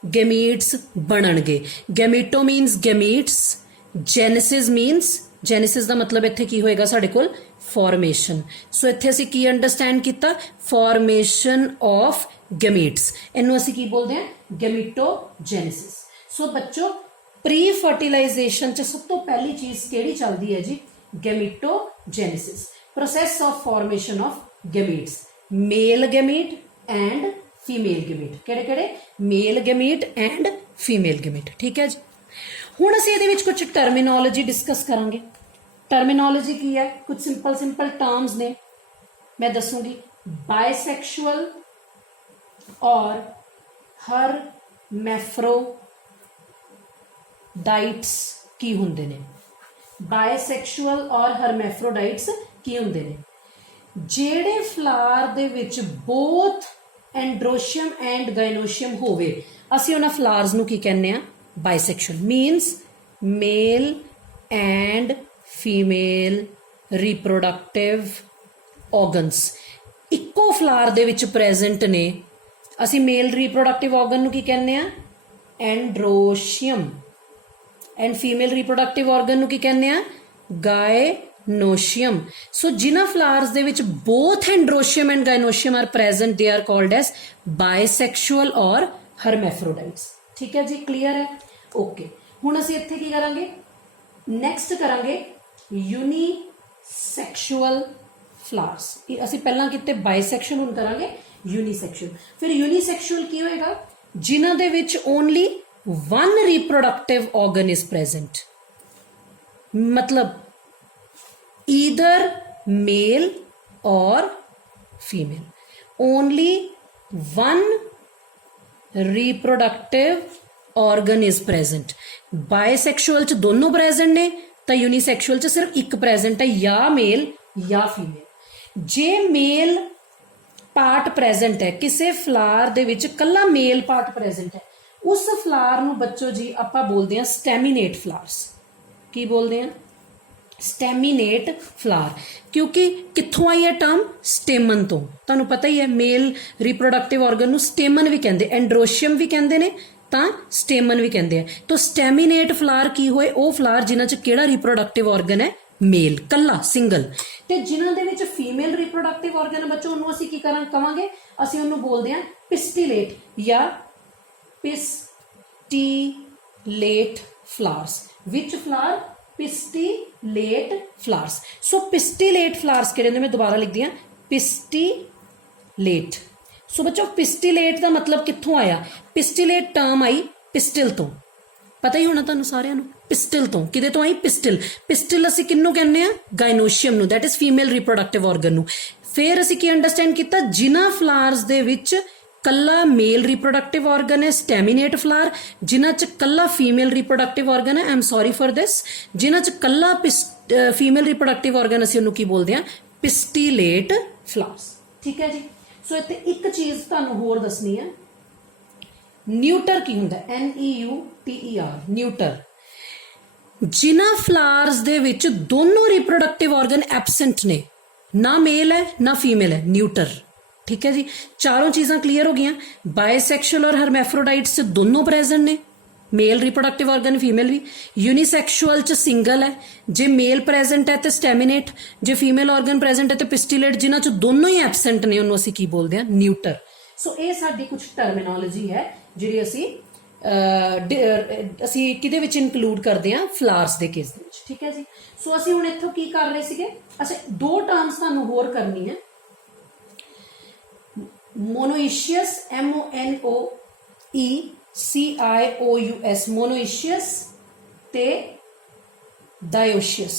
ਗੈਮੀਟਸ ਬਣਨਗੇ। ਗੈਮੀਟੋ ਮੀਨਸ ਗੈਮੀਟਸ, ਜੈਨੇਸਿਸ ਮੀਨਸ, ਜੈਨੇਸਿਸ ਦਾ ਮਤਲਬ ਇੱਥੇ ਕੀ ਹੋਏਗਾ ਸਾਡੇ ਕੋਲ? ਫਾਰਮੇਸ਼ਨ। ਸੋ ਇੱਥੇ ਅਸੀਂ ਕੀ ਅੰਡਰਸਟੈਂਡ ਕੀਤਾ? Formation of ਗੈਮੀਟਸ। ਇਹਨੂੰ ਅਸੀਂ ਕੀ ਬੋਲਦੇ ਹਾਂ? ਗੈਮੀਟੋਜੈਨੇਸਿਸ। ਸੋ ਬੱਚੋ ਪ੍ਰੀ ਫਰਟੀਲਾਈਜ਼ੇਸ਼ਨ ਚ ਸਭ ਤੋਂ ਪਹਿਲੀ ਚੀਜ਼ ਕਿਹੜੀ ਚੱਲਦੀ ਹੈ ਜੀ? Gametogenesis, process of formation of gametes, male gamete and female gamete. ਕਿਹੜੇ ਕਿਹੜੇ? Male gamete and female gamete. ਠੀਕ ਹੈ ਜੀ, ਹੁਣ ਅਸੀਂ ਇਹਦੇ ਵਿੱਚ ਕੁਝ ਟਰਮੀਨੋਲੋਜੀ ਡਿਸਕਸ ਕਰਾਂਗੇ। ਟਰਮੀਨੋਲੋਜੀ ਕੀ ਹੈ? ਕੁਝ ਸਿੰਪਲ ਟਰਮਸ ਨੇ, ਮੈਂ ਦੱਸੂਗੀ। ਬਾਇਸੈਕਸ਼ੁਅਲ ਔਰ ਹਰਮੈਫਰੋਡਾਈਟਸ ਕੀ ਹੁੰਦੇ ਨੇ? ਬਾਇਸੈਕਸ਼ੁਅਲ ਔਰ ਹਰਮੈਫਰੋਡਾਈਟਸ ਕੀ ਹੁੰਦੇ ਨੇ? ਜਿਹੜੇ ਫਲਾਰ ਦੇ ਵਿੱਚ ਬੋਥ ਐਂਡਰੋਸ਼ੀਅਮ ਐਂਡ ਗਾਇਨੋਸ਼ੀਅਮ ਹੋਵੇ, ਅਸੀਂ ਉਹਨਾਂ ਫਲਾਰਸ ਨੂੰ ਕੀ ਕਹਿੰਦੇ ਆ? Bisexual. Means male and female reproductive organs ਇੱਕੋ ਫਲਾਰ ਦੇ ਵਿੱਚ ਪ੍ਰੈਜ਼ੈਂਟ ਨੇ। ਅਸੀਂ ਮੇਲ ਰੀਪਰੋਡਕਟਿਵ ਆਰਗਨ ਨੂੰ ਕੀ ਕਹਿੰਦੇ ਆ? Androecium. And female reproductive organ ਨੂੰ ਕੀ ਕਹਿੰਦੇ ਆ? ਗਾਇਨੋਸ਼ੀਅਮ। ਸੋ ਜਿਨ੍ਹਾਂ ਫਲਾਰਸ ਦੇ ਵਿੱਚ both androecium and gynoecium are present, they are called as bisexual or hermaphrodites. ਠੀਕ ਹੈ ਜੀ, ਕਲੀਅਰ ਹੈ? ਓਕੇ, ਹੁਣ ਅਸੀਂ ਇੱਥੇ ਕੀ ਕਰਾਂਗੇ? ਨੈਕਸਟ ਕਰਾਂਗੇ ਯੂਨੀਸੈਕਸ਼ੁਅਲ ਫਲਾਰਸ। ਅਸੀਂ ਪਹਿਲਾਂ ਕੀਤੇ ਬਾਇਸੈਕਸ਼ੁਅਲ, ਹੁਣ ਕਰਾਂਗੇ ਯੂਨੀਸੈਕਸ਼ੁਅਲ। ਫਿਰ ਯੂਨੀਸੈਕਸ਼ੁਅਲ ਕੀ ਹੋਏਗਾ? ਜਿਨ੍ਹਾਂ ਦੇ ਵਿੱਚ only one reproductive organ is present, मतलब either male or female, only one reproductive organ is present। bisexual च दोनों present ने, तो unisexual च सिर्फ एक present है, या male या female। जे male part present है, किसे flower दे विच कल्ला male part present है, उस फ्लावर ਨੂੰ ਬੱਚੋ ਜੀ ਆਪਾਂ ਬੋਲਦੇ ਆ ਸਟੈਮੀਨੇਟ ਫਲਾਵਰਸ। ਕੀ ਬੋਲਦੇ ਆ? ਸਟੈਮੀਨੇਟ ਫਲਾਵਰ। ਕਿਉਂਕਿ ਕਿੱਥੋਂ ਆਈ ਹੈ ਟਰਮ? ਸਟੇਮਨ ਤੋਂ। ਤੁਹਾਨੂੰ ਪਤਾ ਹੀ ਹੈ ਮੇਲ ਰੀਪਰੋਡਕਟਿਵ ਆਰਗਨ ਨੂੰ ਸਟੇਮਨ ਵੀ ਕਹਿੰਦੇ, ਐਂਡਰੋਸ਼ੀਅਮ ਵੀ ਕਹਿੰਦੇ ਨੇ, ਤਾਂ ਸਟੇਮਨ ਵੀ ਕਹਿੰਦੇ ਆ। ਤਾਂ ਸਟੈਮੀਨੇਟ ਫਲਾਵਰ ਕੀ ਹੋਏ? ਉਹ ਫਲਾਵਰ ਜਿਨ੍ਹਾਂ 'ਚ ਕਿਹੜਾ ਰੀਪਰੋਡਕਟਿਵ ਆਰਗਨ ਹੈ? ਮੇਲ, ਕੱਲਾ ਸਿੰਗਲ। ਤੇ ਜਿਨ੍ਹਾਂ ਦੇ ਵਿੱਚ ਫੀਮੇਲ ਰੀਪਰੋਡਕਟਿਵ ਆਰਗਨ ਹੈ ਬੱਚੋ, ਉਹਨੂੰ ਅਸੀਂ ਕੀ ਕਵਾਂਗੇ? ਅਸੀਂ ਉਹਨੂੰ ਬੋਲਦੇ ਆ ਪਿਸਟੀਲੇਟ ਜਾਂ pistilate flowers। which flower? pistilate flowers। so pistilate flowers ਕਿਹੜੇ ਨੇ? ਮੈਂ ਦੁਬਾਰਾ ਲਿਖਦੀ ਹਾਂ, pistilate। ਸੋ ਬੱਚੋ pistilate ਦਾ ਮਤਲਬ ਕਿੱਥੋਂ ਆਇਆ? pistilate ਟਰਮ ਆਈ ਪਿਸਟਲ ਤੋਂ, ਪਤਾ ਹੀ ਹੋਣਾ ਤੁਹਾਨੂੰ ਸਾਰਿਆਂ ਨੂੰ। ਪਿਸਟਲ ਤੋਂ, ਕਿਹਦੇ ਤੋਂ ਆਈ? ਪਿਸਟਲ। ਪਿਸਟਲ ਅਸੀਂ ਕਿਹਨੂੰ ਕਹਿੰਦੇ ਆ? ਗਾਇਨੋਸ਼ੀਅਮ ਨੂੰ, that is female reproductive organ ਨੂੰ। ਫਿਰ ਅਸੀਂ ਕੀ ਅੰਡਰਸਟੈਂਡ ਕੀਤਾ? ਜਿਨ੍ਹਾਂ ਫਲਾਵਰਸ ਦੇ ਵਿੱਚ ਕੱਲਾ ਮੇਲ ਰੀਪਰੋਡਕਟਿਵ ਆਰਗਨ ਹੈ ਸਟੈਮੀਨੇਟ ਫਲਾਰ, ਜਿਨ੍ਹਾਂ 'ਚ ਕੱਲਾ ਫੀਮੇਲ ਰੀਪਰੋਡਕਟਿਵ ਆਰਗਨ ਹੈ, I am sorry for this, ਜਿਨ੍ਹਾਂ 'ਚ ਕੱਲਾ ਫੀਮੇਲ ਰੀਪਰੋਡਕਟਿਵ ਆਰਗਨ ਅਸੀਂ ਉਹਨੂੰ ਕੀ ਬੋਲਦੇ ਹਾਂ? ਪਿਸਟੀਲੇਟ ਫਲਾਰਸ। ਠੀਕ ਹੈ ਜੀ। ਸੋ ਇੱਥੇ ਇੱਕ ਚੀਜ਼ ਤੁਹਾਨੂੰ ਹੋਰ ਦੱਸਣੀ ਹੈ, ਨਿਊਟਰ ਕੀ ਹੁੰਦਾ? NEUTER, ਨਿਊਟਰ। ਜਿਨ੍ਹਾਂ ਫਲਾਰਸ ਦੇ ਵਿੱਚ ਦੋਨੋਂ ਰੀਪਰੋਡਕਟਿਵ ਆਰਗਨ ਐਬਸੈਂਟ ਨੇ, ਨਾ ਮੇਲ ਹੈ ਨਾ ਫੀਮੇਲ ਹੈ, ਨਿਊਟਰ। ठीक है जी, चारों चीज़ां क्लियर हो गई। बायसेक्शुअल और हरमैफ्रोडाइट्स च दोनों प्रेजेंट ने, मेल रिप्रोडक्टिव ऑर्गन फीमेल भी। यूनिसैक्शुअल च सिंगल है, जे मेल प्रेजेंट है तो स्टैमिनेट, जे फीमेल ऑर्गन प्रेजेंट है तो पिस्टिलेट, जिन्हां च दोनों ही एबसेंट ने उन्होंने असीं की बोलते हैं? न्यूटर। सो ये साडी कुछ टर्मिनोलॉजी है जिहड़ी असीं किहदे विच इनकलूड करते हैं? फ्लावर्स दे केस दे विच। ठीक है जी। सो असीं हुण इत्थों की कर रहे सीगे? अच्छा, दो टर्म्स तुहानूं होर करनी है। मोनोइशियस MONOECIOUS मोनोइशियस ते डायोशियस।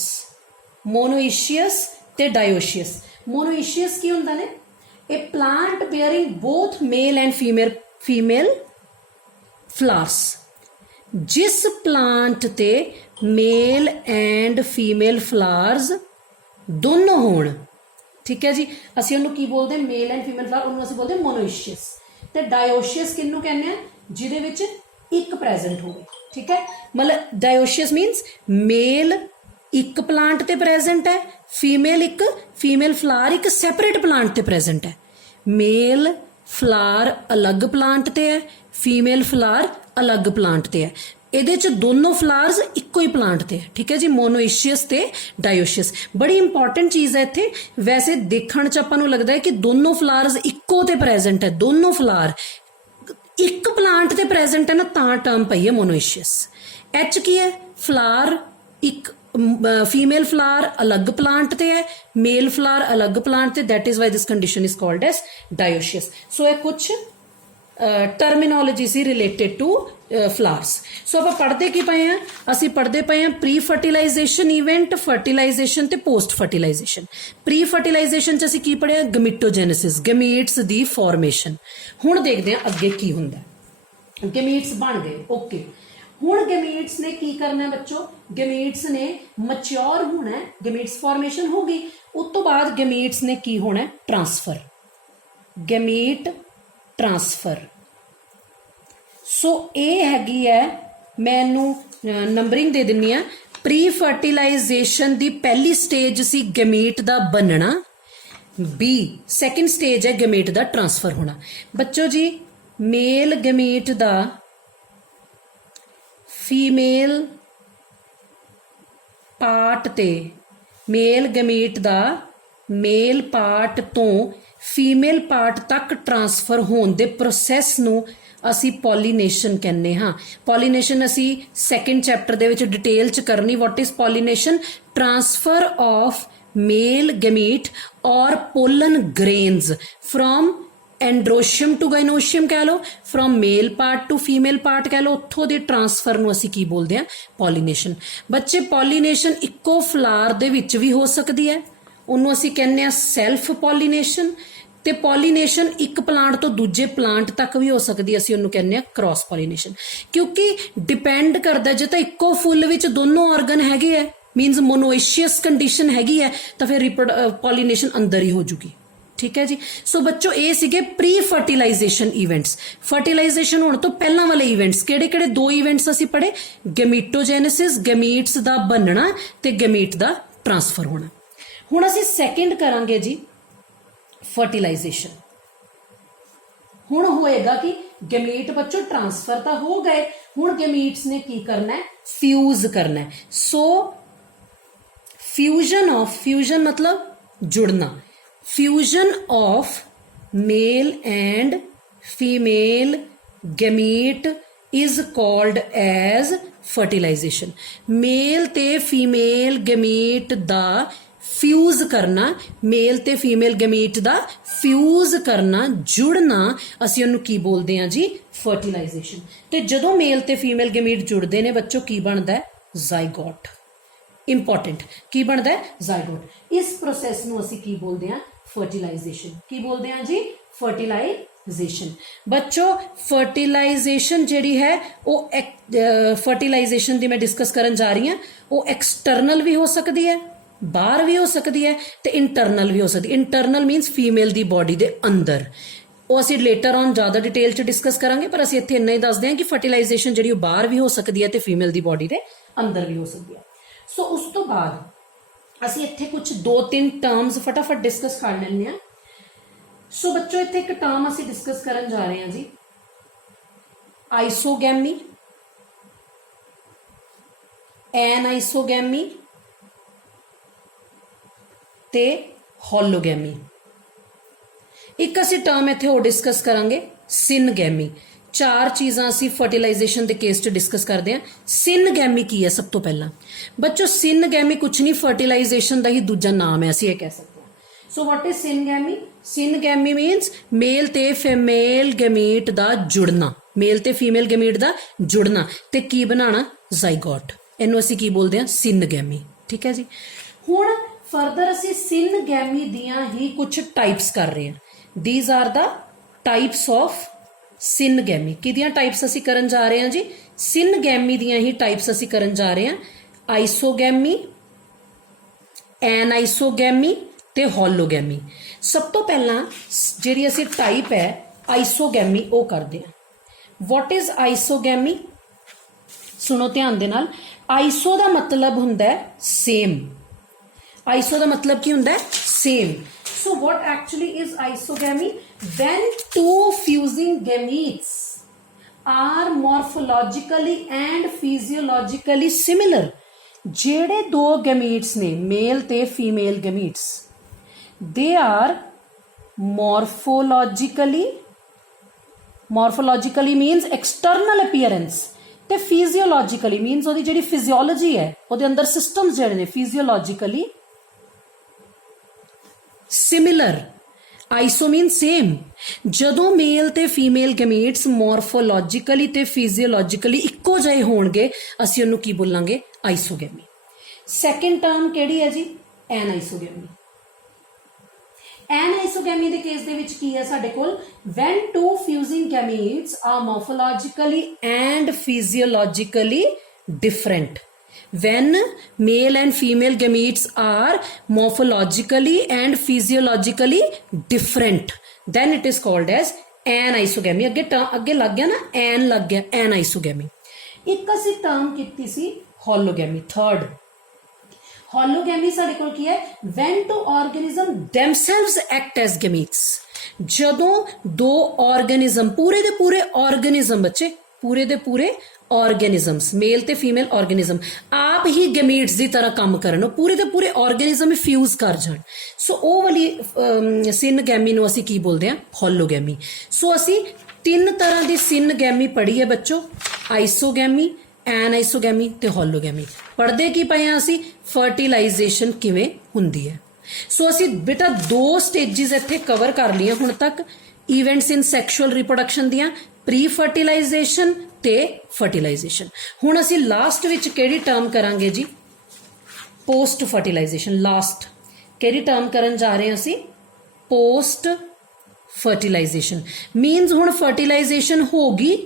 मोनोइशियस ते डायोशियस। मोनोइशियस की हुंदा ने a plant bearing both male and female flowers. जिस प्लांट ते मेल एंड फीमेल फ्लावर्स दोनों होण, ठीक है जी, ਅਸੀਂ ਉਹਨੂੰ ਕੀ ਬੋਲਦੇ ਮੇਲ ਐਂਡ ਫੀਮੇਲ ਫਲਾਵਰ, ਉਹਨੂੰ ਅਸੀਂ ਬੋਲਦੇ ਮੋਨੋਇਸ਼ੀਅਸ। ਤੇ ਡਾਇਓਸ਼ੀਅਸ ਕਿਹਨੂੰ ਕਹਿੰਦੇ ਆ? ਜਿਹਦੇ ਵਿੱਚ ਇੱਕ ਪ੍ਰੈਜ਼ੈਂਟ ਹੋਵੇ, ਠੀਕ ਹੈ। ਮਤਲਬ ਡਾਇਓਸ਼ੀਅਸ ਮੀਨਸ ਮੇਲ ਇੱਕ ਪਲਾਂਟ ਤੇ ਪ੍ਰੈਜ਼ੈਂਟ ਹੈ, ਫੀਮੇਲ ਫਲਾਰ ਇੱਕ ਸੈਪਰੇਟ ਪਲਾਂਟ ਤੇ ਪ੍ਰੈਜ਼ੈਂਟ ਹੈ। ਮੇਲ ਫਲਾਰ ਅਲੱਗ ਪਲਾਂਟ ਤੇ ਹੈ, ਫੀਮੇਲ ਫਲਾਰ ਅਲੱਗ ਪਲਾਂਟ ਤੇ ਹੈ। ਇਹਦੇ ਚ ਦੋਨੋਂ ਫਲਾਰਸ ਇੱਕੋ ਹੀ ਪਲਾਂਟ ਤੇ ਹੈ, ਠੀਕ ਹੈ ਜੀ, ਮੋਨੋਇਸ਼ੀਅਸ ਤੇ ਡਾਇਓਸ਼ੀਅਸ। ਬੜੀ ਇੰਪੋਰਟੈਂਟ ਚੀਜ਼ ਹੈ ਇੱਥੇ। ਵੈਸੇ ਦੇਖਣ ਚ ਆਪਾਂ ਨੂੰ ਲੱਗਦਾ ਹੈ ਕਿ ਦੋਨੋਂ ਫਲਾਰਸ ਇੱਕੋ ਤੇ ਪ੍ਰੈਜ਼ੈਂਟ ਹੈ, ਦੋਨੋਂ ਫਲਾਰ ਇੱਕ ਪਲਾਂਟ ਤੇ ਪ੍ਰੈਜ਼ੈਂਟ ਹੈ ਨਾ, ਤਾਂ ਟਰਮ ਪਈ ਹੈ ਮੋਨੋਇਸ਼ੀਅਸ। ਐਚ ਕੀ ਹੈ? ਫਲਾਰ ਇੱਕ ਫੀਮੇਲ ਫਲਾਰ ਅਲੱਗ ਪਲਾਂਟ ਤੇ ਹੈ, ਮੇਲ ਫਲਾਰ ਅਲੱਗ ਪਲਾਂਟ ਤੇ, that is why this condition is called as dioecious. So ਇਹ ਕੁਛ टर्मिनोलॉजी सी रिलेटेड टू फ्लावर्स। सो आप पढ़ते की पे हैं? असी पढ़ते पे हैं प्री फर्टिलाइजेशन इवेंट, फर्टिलाइजेशन ते पोस्ट फर्टिलाइजेशन। प्री फर्टिलाइजेशन च असी की पढ़िया? गमीटोजेनेसिस, गमीट्स दी फॉर्मेशन। हुण देखते हैं अगे की हुंदा। गमीट्स बन गए, ओके। हुण गमीट्स ने की करना है बच्चों? गमीट्स ने मच्योर होना है, गमीट्स फॉर्मेशन हो गई, उस तो बाद गमीट्स ने की होना है? Transfer, gamete transfer. सो ये हैगी है, मैं इहनूं नंबरिंग दे दिन्नी आ। प्री फर्टिलाइजेशन दी पहली स्टेज सी गमीट दा बनना, बी सैकेंड स्टेज है गमीट दा ट्रांसफर होना। बच्चों जी मेल गमीट दा फीमेल पार्ट ते, मेल गमीट दा मेल पार्ट तो फीमेल पार्ट तक ट्रांसफर होने दे प्रोसैस नूं असी पॉलीनेशन कहने हाँ। पॉलीनेशन असी सैकेंड चैप्टर दे विच डिटेल च करनी। What is pollination? Transfer of male gamete or pollen grains from androecium to gynoecium कह लो, from male part to female part कह लो, उत्थों दे ट्रांसफर नूं असी की बोलते हैं? पॉलीनेशन। बच्चे पॉलीनेशन इक्को फ्लार दे विच भी हो सकती है, ਉਹਨੂੰ ਅਸੀਂ ਕਹਿੰਦੇ ਆ ਸੈਲਫ ਪੋਲੀਨੇਸ਼ਨ। ਤੇ ਪੋਲੀਨੇਸ਼ਨ ਇੱਕ ਪਲਾਂਟ ਤੋਂ ਦੂਜੇ ਪਲਾਂਟ ਤੱਕ ਵੀ ਹੋ ਸਕਦੀ, ਅਸੀਂ ਉਹਨੂੰ ਕਹਿੰਦੇ ਆ ਕ੍ਰਾਸ ਪੋਲੀਨੇਸ਼ਨ। ਕਿਉਂਕਿ ਡਿਪੈਂਡ ਕਰਦਾ, ਜੇ ਤਾਂ ਇੱਕੋ ਫੁੱਲ ਵਿੱਚ ਦੋਨੋਂ ਆਰਗਨ ਹੈਗੇ ਆ, ਮੀਨਸ ਮੋਨੋਇਸ਼ੀਅਸ ਕੰਡੀਸ਼ਨ ਹੈਗੀ ਹੈ, ਤਾਂ ਫਿਰ ਪੋਲੀਨੇਸ਼ਨ ਅੰਦਰ ਹੀ ਹੋ ਜੂਗੀ, ਠੀਕ ਹੈ ਜੀ। ਸੋ ਬੱਚੋ ਇਹ ਸੀਗੇ ਪ੍ਰੀ ਫਰਟੀਲਾਈਜੇਸ਼ਨ ਇਵੈਂਟਸ। ਫਰਟੀਲਾਈਜੇਸ਼ਨ ਹੋਣ ਤੋਂ ਪਹਿਲਾਂ ਵਾਲੇ ਇਵੈਂਟਸ ਕਿਹੜੇ ਕਿਹੜੇ? ਦੋ ਇਵੈਂਟਸ ਅਸੀਂ ਪੜ੍ਹੇ, ਗਮੀਟੋਜੈਨੇਸਿਸ, ਗਮੀਟਸ ਦਾ ਬਣਨਾ ਤੇ ਗਮੀਟ ਦਾ ਟ੍ਰਾਂਸਫਰ ਹੋਣਾ। ਹੁਣ ਅਸੀਂ ਸੈਕਿੰਡ ਕਰਾਂਗੇ ਜੀ फर्टिलाइजेशन। हुण होएगा कि गमीट बच्चों ट्रांसफर तो हो गए, हुण गमीट्स ने की करना है? फ्यूज करना है। सो फ्यूजन ऑफ, फ्यूजन मतलब जुड़ना, fusion of male and female gamete is called as fertilization. Male ते फीमेल गमीट दा फ्यूज करना, मेल ते फीमेल गमीट दा फ्यूज करना, जुड़ना, ਅਸੀਂ ਉਹਨੂੰ ਕੀ ਬੋਲਦੇ ਹਾਂ ਜੀ? ਫਰਟੀਲਾਈਜੇਸ਼ਨ। ਤੇ ਜਦੋਂ ਮੇਲ ਤੇ ਫੀਮੇਲ ਗਮੀਟ ਜੁੜਦੇ ਨੇ ਬੱਚੋ ਕੀ ਬਣਦਾ ਹੈ? ਜ਼ਾਈਗੋਟ। ਇੰਪੋਰਟੈਂਟ, ਕੀ ਬਣਦਾ ਹੈ? ਜ਼ਾਈਗੋਟ। ਇਸ ਪ੍ਰੋਸੈਸ ਨੂੰ ਅਸੀਂ ਕੀ ਬੋਲਦੇ ਹਾਂ? ਫਰਟੀਲਾਈਜੇਸ਼ਨ। ਕੀ ਬੋਲਦੇ ਹਾਂ ਜੀ? ਫਰਟੀਲਾਈਜੇਸ਼ਨ। ਬੱਚੋ ਫਰਟੀਲਾਈਜੇਸ਼ਨ ਜਿਹੜੀ ਹੈ ਉਹ ਫਰਟੀਲਾਈਜੇਸ਼ਨ ਦੀ ਮੈਂ ਡਿਸਕਸ ਕਰਨ ਜਾ ਰਹੀ ਹਾਂ, ਉਹ ਐਕਸਟਰਨਲ ਵੀ ਹੋ ਸਕਦੀ ਹੈ, ਬਾਹਰ ਵੀ ਹੋ ਸਕਦੀ ਹੈ, ਤੇ ਇੰਟਰਨਲ ਵੀ ਹੋ ਸਕਦੀ। ਇੰਟਰਨਲ ਮੀਨਸ ਫੀਮੇਲ ਦੀ ਬੋਡੀ ਦੇ ਅੰਦਰ। ਉਹ ਅਸੀਂ ਲੇਟਰ ਔਨ ਜ਼ਿਆਦਾ ਡਿਟੇਲ 'ਚ ਡਿਸਕਸ ਕਰਾਂਗੇ, ਪਰ ਅਸੀਂ ਇੱਥੇ ਇੰਨਾ ਹੀ ਦੱਸਦੇ ਹਾਂ ਕਿ ਫਰਟੀਲਾਈਜੇਸ਼ਨ ਜਿਹੜੀ ਉਹ ਬਾਹਰ ਵੀ ਹੋ ਸਕਦੀ ਹੈ ਤੇ ਫੀਮੇਲ ਦੀ ਬੋਡੀ ਦੇ ਅੰਦਰ ਵੀ ਹੋ ਸਕਦੀ ਹੈ। ਸੋ ਉਸ ਤੋਂ ਬਾਅਦ ਅਸੀਂ ਇੱਥੇ ਕੁਝ 2-3 ਟਰਮਸ ਫਟਾਫਟ ਡਿਸਕਸ ਕਰ ਲੈਂਦੇ ਹਾਂ। ਸੋ ਬੱਚੋ ਇੱਥੇ ਇੱਕ ਟਰਮ ਅਸੀਂ ਡਿਸਕਸ ਕਰਨ ਜਾ ਰਹੇ ਹਾਂ ਜੀ, ਆਈਸੋਗੈਮੀ, ਐਨਆਈਸੋਗੈਮੀ ਤੇ ਹੋਲੋਗੈਮੀ। ਇੱਕ ਅਸੀਂ ਟਰਮ ਇੱਥੇ ਉਹ ਡਿਸਕਸ ਕਰਾਂਗੇ ਸਿਨਗੈਮੀ। ਚਾਰ ਚੀਜ਼ਾਂ ਅਸੀਂ ਫਰਟੀਲਾਈਜੇਸ਼ਨ ਦੇ ਕੇਸ 'ਚ ਡਿਸਕਸ ਕਰਦੇ ਹਾਂ। ਸਿਨਗੈਮੀ ਕੀ ਹੈ? ਸਭ ਤੋਂ ਪਹਿਲਾਂ ਬੱਚੋ ਸਿਨਗੈਮੀ ਕੁਛ ਨਹੀਂ, ਫਰਟੀਲਾਈਜੇਸ਼ਨ ਦਾ ਹੀ ਦੂਜਾ ਨਾਮ ਹੈ, ਅਸੀਂ ਇਹ ਕਹਿ ਸਕਦੇ ਹਾਂ। ਸੋ ਵਾਟ ਇਜ਼ ਸਿਨਗੈਮੀ? ਸਿਨਗੈਮੀ ਮੀਨਸ ਮੇਲ ਤੇ ਫੀਮੇਲ ਗੈਮੀਟ ਦਾ ਜੁੜਨਾ, ਮੇਲ ਤੇ ਫੀਮੇਲ ਗੈਮੀਟ ਦਾ ਜੁੜਨਾ ਤੇ ਕੀ ਬਣਾਉਣਾ? ਜ਼ਾਈਗੋਟ। ਇਹਨੂੰ ਅਸੀਂ ਕੀ ਬੋਲਦੇ ਹਾਂ? ਸਿਨਗੈਮੀ। ਠੀਕ ਹੈ ਜੀ। ਹੁਣ ਫਰਦਰ ਅਸੀਂ ਸਿਨਗੈਮੀ ਦੀਆਂ ਹੀ ਕੁਝ ਟਾਈਪਸ ਕਰ ਰਹੇ ਹਾਂ। These are the types of syngamy. ਕਿਹਦੀਆਂ ਟਾਈਪਸ ਅਸੀਂ ਕਰਨ ਜਾ ਰਹੇ ਹਾਂ ਜੀ? ਸਿਨਗੈਮੀ ਦੀਆਂ ਹੀ ਟਾਈਪਸ ਅਸੀਂ ਕਰਨ ਜਾ ਰਹੇ ਹਾਂ। ਆਈਸੋਗੈਮੀ, ਐਨਆਈਸੋਗੈਮੀ ਤੇ ਹੋਲੋਗੈਮੀ। ਸਭ ਤੋਂ ਪਹਿਲਾਂ ਜਿਹੜੀ ਅਸੀਂ ਟਾਈਪ ਹੈ ਆਈਸੋਗੈਮੀ ਉਹ ਕਰਦੇ ਹਾਂ। What is isogamy? ਸੁਣੋ ਧਿਆਨ ਦੇ ਨਾਲ। ਆਈਸੋ ਦਾ ਮਤਲਬ ਹੁੰਦਾ ਹੈ ਸੇਮ। ਆਈਸੋ ਦਾ ਮਤਲਬ ਕੀ ਹੁੰਦਾ ਹੈ? Same. So what actually is isogamy? When two fusing gametes are morphologically and physiologically similar, ਜਿਹੜੇ ਦੋ gametes ਨੇ male ਤੇ female gametes, they are morphologically means external appearance ਤੇ physiologically means ਉਹਦੀ ਜਿਹੜੀ physiology ਹੈ, ਉਹਦੇ ਅੰਦਰ systems ਜਿਹੜੇ ਨੇ physiologically similar। ਆਈਸੋ ਮੀਨ ਸੇਮ। ਜਦੋਂ ਮੇਲ ਤੇ ਫੀਮੇਲ ਗੈਮੀਟਸ ਮੋਰਫੋਲੋਜੀਕਲੀ ਤੇ ਫਿਜ਼ੀਓਲੋਜੀਕਲੀ ਇੱਕੋ ਜਿਹੇ ਹੋਣਗੇ ਅਸੀਂ ਉਹਨੂੰ ਕੀ ਬੋਲਾਂਗੇ? ਆਈਸੋਗੈਮੀ। ਸੈਕੰਡ ਟਰਮ ਕਿਹੜੀ ਹੈ ਜੀ? ਐਨਆਈਸੋਗੈਮੀ। ਐਨਆਈਸੋਗੈਮੀ ਦੇ ਕੇਸ ਦੇ ਵਿੱਚ ਕੀ ਹੈ ਸਾਡੇ ਕੋਲ? when two fusing gametes are morphologically and physiologically different, when male and female gametes are morphologically and physiologically different, then it is called as anisogamy। ਅੱਗੇ ਲੱਗ ਗਿਆ ਨਾ, ਐਨ ਲੱਗ ਗਿਆ, anisogamy। ਇੱਕ ਅਸੀਂ ਟਰਮ ਕੀਤੀ ਸੀ ਹੋਲੋਗੈਮੀ। ਥਰਡ ਹੋਲੋਗੈਮੀ ਸਾਡੇ ਕੋਲ ਕੀ ਹੈ? when two organism themselves act as gametes, ਜਦੋਂ ਦੋ ਆਰਗੇਨਿਜ਼ਮ, ਪੂਰੇ ਦੇ ਪੂਰੇ ਆਰਗੇਨਿਜ਼ਮ ਬੱਚੇ, ਪੂਰੇ ਦੇ ਪੂਰੇ ਆਰਗੇਨਿਜ਼ਮਸ, ਮੇਲ ਤੇ ਫੀਮੇਲ ਆਰਗੇਨਿਜ਼ਮ ਆਪ ਹੀ ਗੈਮੀਟਸ ਦੀ ਤਰ੍ਹਾਂ ਕੰਮ ਕਰਨ, ਉਹ ਪੂਰੇ ਦੇ ਪੂਰੇ ਆਰਗੇਨਿਜ਼ਮ ਫਿਊਜ਼ ਕਰ ਜਾਣ। ਸੋ ਉਹ ਵਾਲੀ ਸਿਨਗੈਮੀ ਨੂੰ ਅਸੀਂ ਕੀ ਬੋਲਦੇ ਹਾਂ? ਹੋਲੋਗੈਮੀ। ਸੋ ਅਸੀਂ ਤਿੰਨ ਤਰ੍ਹਾਂ ਦੀ ਸਿਨਗੈਮੀ ਪੜ੍ਹੀ ਹੈ ਬੱਚੋ, ਆਈਸੋਗੈਮੀ, ਐਨਆਈਸੋਗੈਮੀ ਤੇ ਹੋਲੋਗੈਮੀ। ਪੜ੍ਹਦੇ ਕੀ ਪਏ ਹਾਂ ਅਸੀਂ? ਫਰਟੀਲਾਈਜੇਸ਼ਨ ਕਿਵੇਂ ਹੁੰਦੀ ਹੈ। ਸੋ ਅਸੀਂ ਬੇਟਾ ਦੋ ਸਟੇਜਿਸ ਇੱਥੇ ਕਵਰ ਕਰ ਲਈਆਂ ਹੁਣ ਤੱਕ, ਇਵੈਂਟਸ ਇਨ ਸੈਕਸ਼ੂਅਲ ਰਿਪਰੋਡਕਸ਼ਨ ਦੀਆਂ, ਪ੍ਰੀ ਫਰਟੀਲਾਈਜੇਸ਼ਨ ਤੇ ਫਰਟੀਲਾਈਜੇਸ਼ਨ। ਹੁਣ ਅਸੀਂ ਲਾਸਟ ਵਿੱਚ ਕਿਹੜੀ ਟਰਮ ਕਰਾਂਗੇ ਜੀ? Post fertilisation. ਲਾਸਟ ਕਿਹੜੀ ਟਰਮ ਕਰਨ ਜਾ ਰਹੇ ਹਾਂ ਅਸੀਂ? Post fertilisation. ਮੀਨਸ ਹੁਣ ਫਰਟੀਲਾਈਜੇਸ਼ਨ ਹੋ ਗਈ,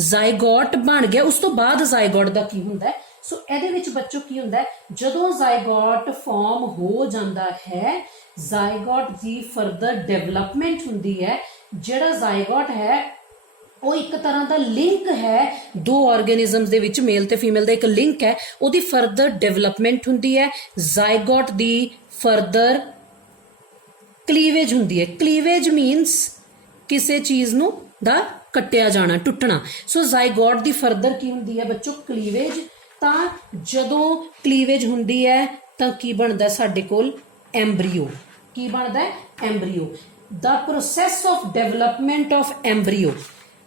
ਜ਼ਾਈਗੋਟ ਬਣ ਗਿਆ, ਉਸ ਤੋਂ ਬਾਅਦ ਜ਼ਾਈਗੋਟ ਦਾ ਕੀ ਹੁੰਦਾ ਹੈ? ਸੋ ਇਹਦੇ ਵਿੱਚ ਬੱਚੋ ਕੀ ਹੁੰਦਾ ਹੈ? ਜਦੋਂ ਜ਼ਾਈਗੋਟ ਫਾਰਮ ਹੋ ਜਾਂਦਾ ਹੈ, ਜ਼ਾਈਗੋਟ ਦੀ ਫਰਦਰ ਡਿਵੈਲਪਮੈਂਟ ਹੁੰਦੀ ਹੈ। ਜਿਹੜਾ ਜ਼ਾਈਗੋਟ ਹੈ ਉਹ ਇੱਕ ਤਰ੍ਹਾਂ ਦਾ ਲਿੰਕ ਹੈ ਦੋ ਆਰਗੇਨਿਜ਼ਮਸ ਦੇ ਵਿੱਚ, ਮੇਲ ਤੇ ਫੀਮੇਲ ਦਾ ਇੱਕ ਲਿੰਕ ਹੈ, ਉਹਦੀ ਫਰਦਰ ਡਿਵੈਲਪਮੈਂਟ ਹੁੰਦੀ ਹੈ। ਜ਼ਾਈਗੋਟ ਦੀ ਫਰਦਰ ਕਲੀਵੇਜ ਹੁੰਦੀ ਹੈ। ਕਲੀਵੇਜ ਮੀਨਸ ਕਿਸੇ ਚੀਜ਼ ਨੂੰ ਦਾ ਕੱਟਿਆ ਜਾਣਾ, ਟੁੱਟਣਾ। ਸੋ ਜ਼ਾਈਗੋਟ ਦੀ ਫਰਦਰ ਕੀ ਹੁੰਦੀ ਹੈ ਬੱਚੋ? ਕਲੀਵੇਜ। ਤਾਂ ਜਦੋਂ ਕਲੀਵੇਜ ਹੁੰਦੀ ਹੈ ਤਾਂ ਕੀ ਬਣਦਾ ਸਾਡੇ ਕੋਲ? ਐਮਬਰੀਓ। ਕੀ ਬਣਦਾ ਹੈ? ਐਮਬਰੀਓ। ਦਾ ਪ੍ਰੋਸੈਸ ਆਫ ਡਿਵੈਲਪਮੈਂਟ ਆਫ ਐਮਬਰੀਓ,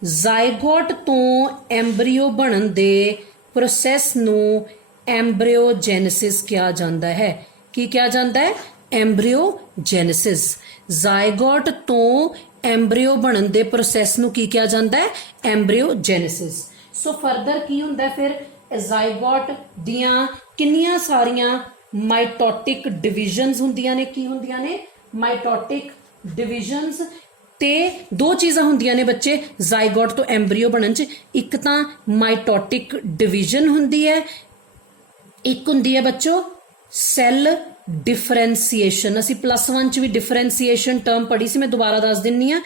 ਜ਼ਾਈਗੋਟ ਤੋਂ ਐਮਬਰੀਓ ਬਣਨ ਦੇ ਪ੍ਰੋਸੈਸ ਨੂੰ ਐਮਬਰੀਓਜੈਨੇਸਿਸ ਕਿਹਾ ਜਾਂਦਾ ਹੈ। ਕੀ ਕਿਹਾ ਜਾਂਦਾ ਹੈ? ਐਮਬਰੀਓਜੈਨੇਸਿਸ। ਜ਼ਾਈਗੋਟ ਤੋਂ ਐਮਬਰੀਓ ਬਣਨ ਦੇ ਪ੍ਰੋਸੈਸ ਨੂੰ ਕੀ ਕਿਹਾ ਜਾਂਦਾ ਹੈ? ਐਮਬਰੀਓਜੈਨੇਸਿਸ। ਸੋ ਫਰਦਰ ਕੀ ਹੁੰਦਾ ਫਿਰ? ਜ਼ਾਈਗੋਟ ਦੀਆਂ ਕਿੰਨੀਆਂ ਸਾਰੀਆਂ ਮਾਈਟੋਟਿਕ ਡਿਵੀਜ਼ਨਸ ਹੁੰਦੀਆਂ ਨੇ। ਕੀ ਹੁੰਦੀਆਂ ਨੇ? ਮਾਈਟੋਟਿਕ ਡਿਵੀਜ਼ਨਸ। ਤੇ ਦੋ ਚੀਜ਼ਾਂ ਹੁੰਦੀਆਂ ਨੇ ਬੱਚੇ ਜ਼ਾਈਗੋਟ ਤੋਂ ਐਮਬਰੀਓ ਬਣਨ 'ਚ। ਇੱਕ ਤਾਂ ਮਾਈਟੋਟਿਕ ਡਿਵੀਜ਼ਨ ਹੁੰਦੀ ਹੈ, ਇੱਕ ਹੁੰਦੀ ਹੈ ਬੱਚੋ ਸੈੱਲ ਡਿਫਰੈਂਸੀਏਸ਼ਨ। ਅਸੀਂ +1 'ਚ ਵੀ ਡਿਫਰੈਂਸੀਏਸ਼ਨ ਟਰਮ ਪੜ੍ਹੀ ਸੀ, ਮੈਂ ਦੁਬਾਰਾ ਦੱਸ ਦਿੰਨੀ ਆ।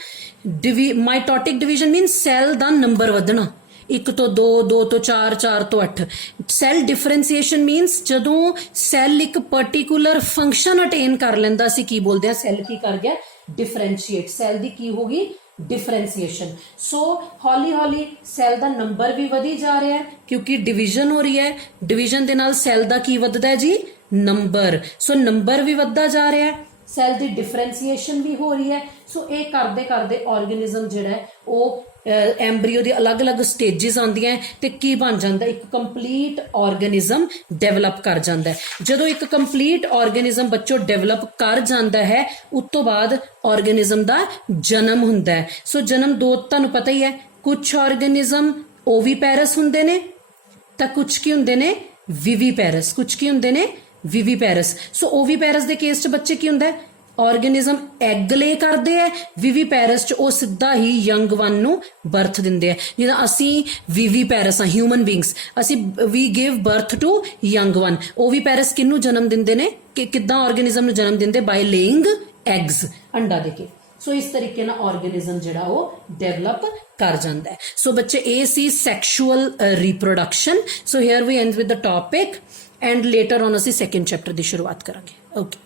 ਮਾਈਟੋਟਿਕ ਡਿਵੀਜ਼ਨ ਮੀਨਸ ਸੈੱਲ ਦਾ ਨੰਬਰ ਵਧਣਾ, 1 ਤੋਂ 2, 2 ਤੋਂ 4, 4 ਤੋਂ 8। ਸੈੱਲ ਡਿਫਰੈਂਸੀਏਸ਼ਨ ਮੀਨਸ ਜਦੋਂ ਸੈੱਲ ਇੱਕ ਪਰਟੀਕੂਲਰ ਫੰਕਸ਼ਨ ਅਟੇਨ ਕਰ ਲੈਂਦਾ, ਅਸੀਂ ਕੀ ਬੋਲਦੇ ਹਾਂ? ਸੈੱਲ ਕੀ ਕਰ ਗਿਆ? ਡਿਫਰੈਂਸ਼ੀਏਟ। ਸੈੱਲ ਦੀ ਕੀ ਹੋ ਗਈ? ਡਿਫਰੈਂਸੀਏਸ਼ਨ। ਸੋ ਹੌਲੀ ਹੌਲੀ ਸੈੱਲ ਦਾ ਨੰਬਰ ਵੀ ਵਧੀ ਜਾ ਰਿਹਾ ਹੈ ਕਿਉਂਕਿ ਡਿਵੀਜ਼ਨ ਹੋ ਰਹੀ ਹੈ। ਡਿਵੀਜ਼ਨ ਦੇ ਨਾਲ ਸੈੱਲ ਦਾ ਕੀ ਵੱਧਦਾ ਹੈ ਜੀ? ਨੰਬਰ। ਸੋ ਨੰਬਰ ਵੀ ਵੱਧਦਾ ਜਾ ਰਿਹਾ ਹੈ, ਸੈੱਲ ਦੀ ਡਿਫਰੈਂਸੀਏਸ਼ਨ ਵੀ ਹੋ ਰਹੀ ਹੈ। ਸੋ ਇਹ ਕਰਦੇ ਕਰਦੇ ਆਰਗੇਨਿਜ਼ਮ ਜਿਹੜਾ ਹੈ ਉਹ ਐਮਬਰੀਓ ਦੀ ਅਲੱਗ-ਅਲੱਗ ਸਟੇजेस ਆਉਂਦੀਆਂ ਤੇ ਕੀ ਬਣ ਜਾਂਦਾ, ਇੱਕ ਕੰਪਲੀਟ ਆਰਗੇਨਿਜ਼ਮ ਡਿਵੈਲਪ ਕਰ ਜਾਂਦਾ ਹੈ। ਜਦੋਂ ਇੱਕ ਕੰਪਲੀਟ ਆਰਗੇਨਿਜ਼ਮ ਬੱਚੋ ਡਿਵੈਲਪ ਕਰ ਜਾਂਦਾ ਹੈ, ਉਸ ਤੋਂ ਬਾਅਦ ਆਰਗੇਨਿਜ਼ਮ ਦਾ ਜਨਮ ਹੁੰਦਾ ਹੈ। ਸੋ ਜਨਮ ਦੋ ਤੁਹਾਨੂੰ ਪਤਾ ਹੀ ਹੈ, ਕੁਝ ਆਰਗੇਨਿਜ਼ਮ ਓਵੀਪੈਰਸ ਹੁੰਦੇ ਨੇ ਤਾਂ ਕੁਝ ਕੀ ਹੁੰਦੇ ਨੇ ਵਿਵੀਪੈਰਸ, ਕੁਝ ਕੀ ਹੁੰਦੇ ਨੇ ਵਿਵੀਪੈਰਸ। ਸੋ ਓਵੀਪੈਰਸ ਦੇ ਕੇਸ 'ਚ ਬੱਚੇ ਕੀ ਹੁੰਦਾ ਹੈ, ਆਰਗੇਨਿਜ਼ਮ ਐਗ ਲੇ ਕਰਦੇ ਆ, ਵਿਵੀਪੈਰਸ 'ਚ ਉਹ ਸਿੱਧਾ ਹੀ ਯੰਗ ਵਨ ਨੂੰ ਬਰਥ ਦਿੰਦੇ ਆ। ਜਿੱਦਾਂ ਅਸੀਂ ਵਿਵੀਪੈਰਸ ਆ ਹਿਊਮਨ ਬੀਇੰਗਸ, ਅਸੀਂ ਵੀ give birth to young one. Oviparous ਕਿਹਨੂੰ ਜਨਮ ਦਿੰਦੇ ਨੇ, ਕਿ ਕਿੱਦਾਂ ਆਰਗੇਨਿਜ਼ਮ ਨੂੰ ਜਨਮ ਦਿੰਦੇ, ਬਾਈ ਲੇਇੰਗ ਐਗਸ, ਅੰਡਾ ਦੇ ਕੇ। ਸੋ ਇਸ ਤਰੀਕੇ ਨਾਲ ਆਰਗੇਨਿਜ਼ਮ ਜਿਹੜਾ ਉਹ ਡਿਵੈਲਪ ਕਰ ਜਾਂਦਾ ਹੈ। ਸੋ ਬੱਚੇ ਇਹ ਸੀ sexual reproduction. So here we end with the topic and later on ਅਸੀਂ ਸੈਕੰਡ ਚੈਪਟਰ ਦੀ ਸ਼ੁਰੂਆਤ ਕਰਾਂਗੇ। ਓਕੇ।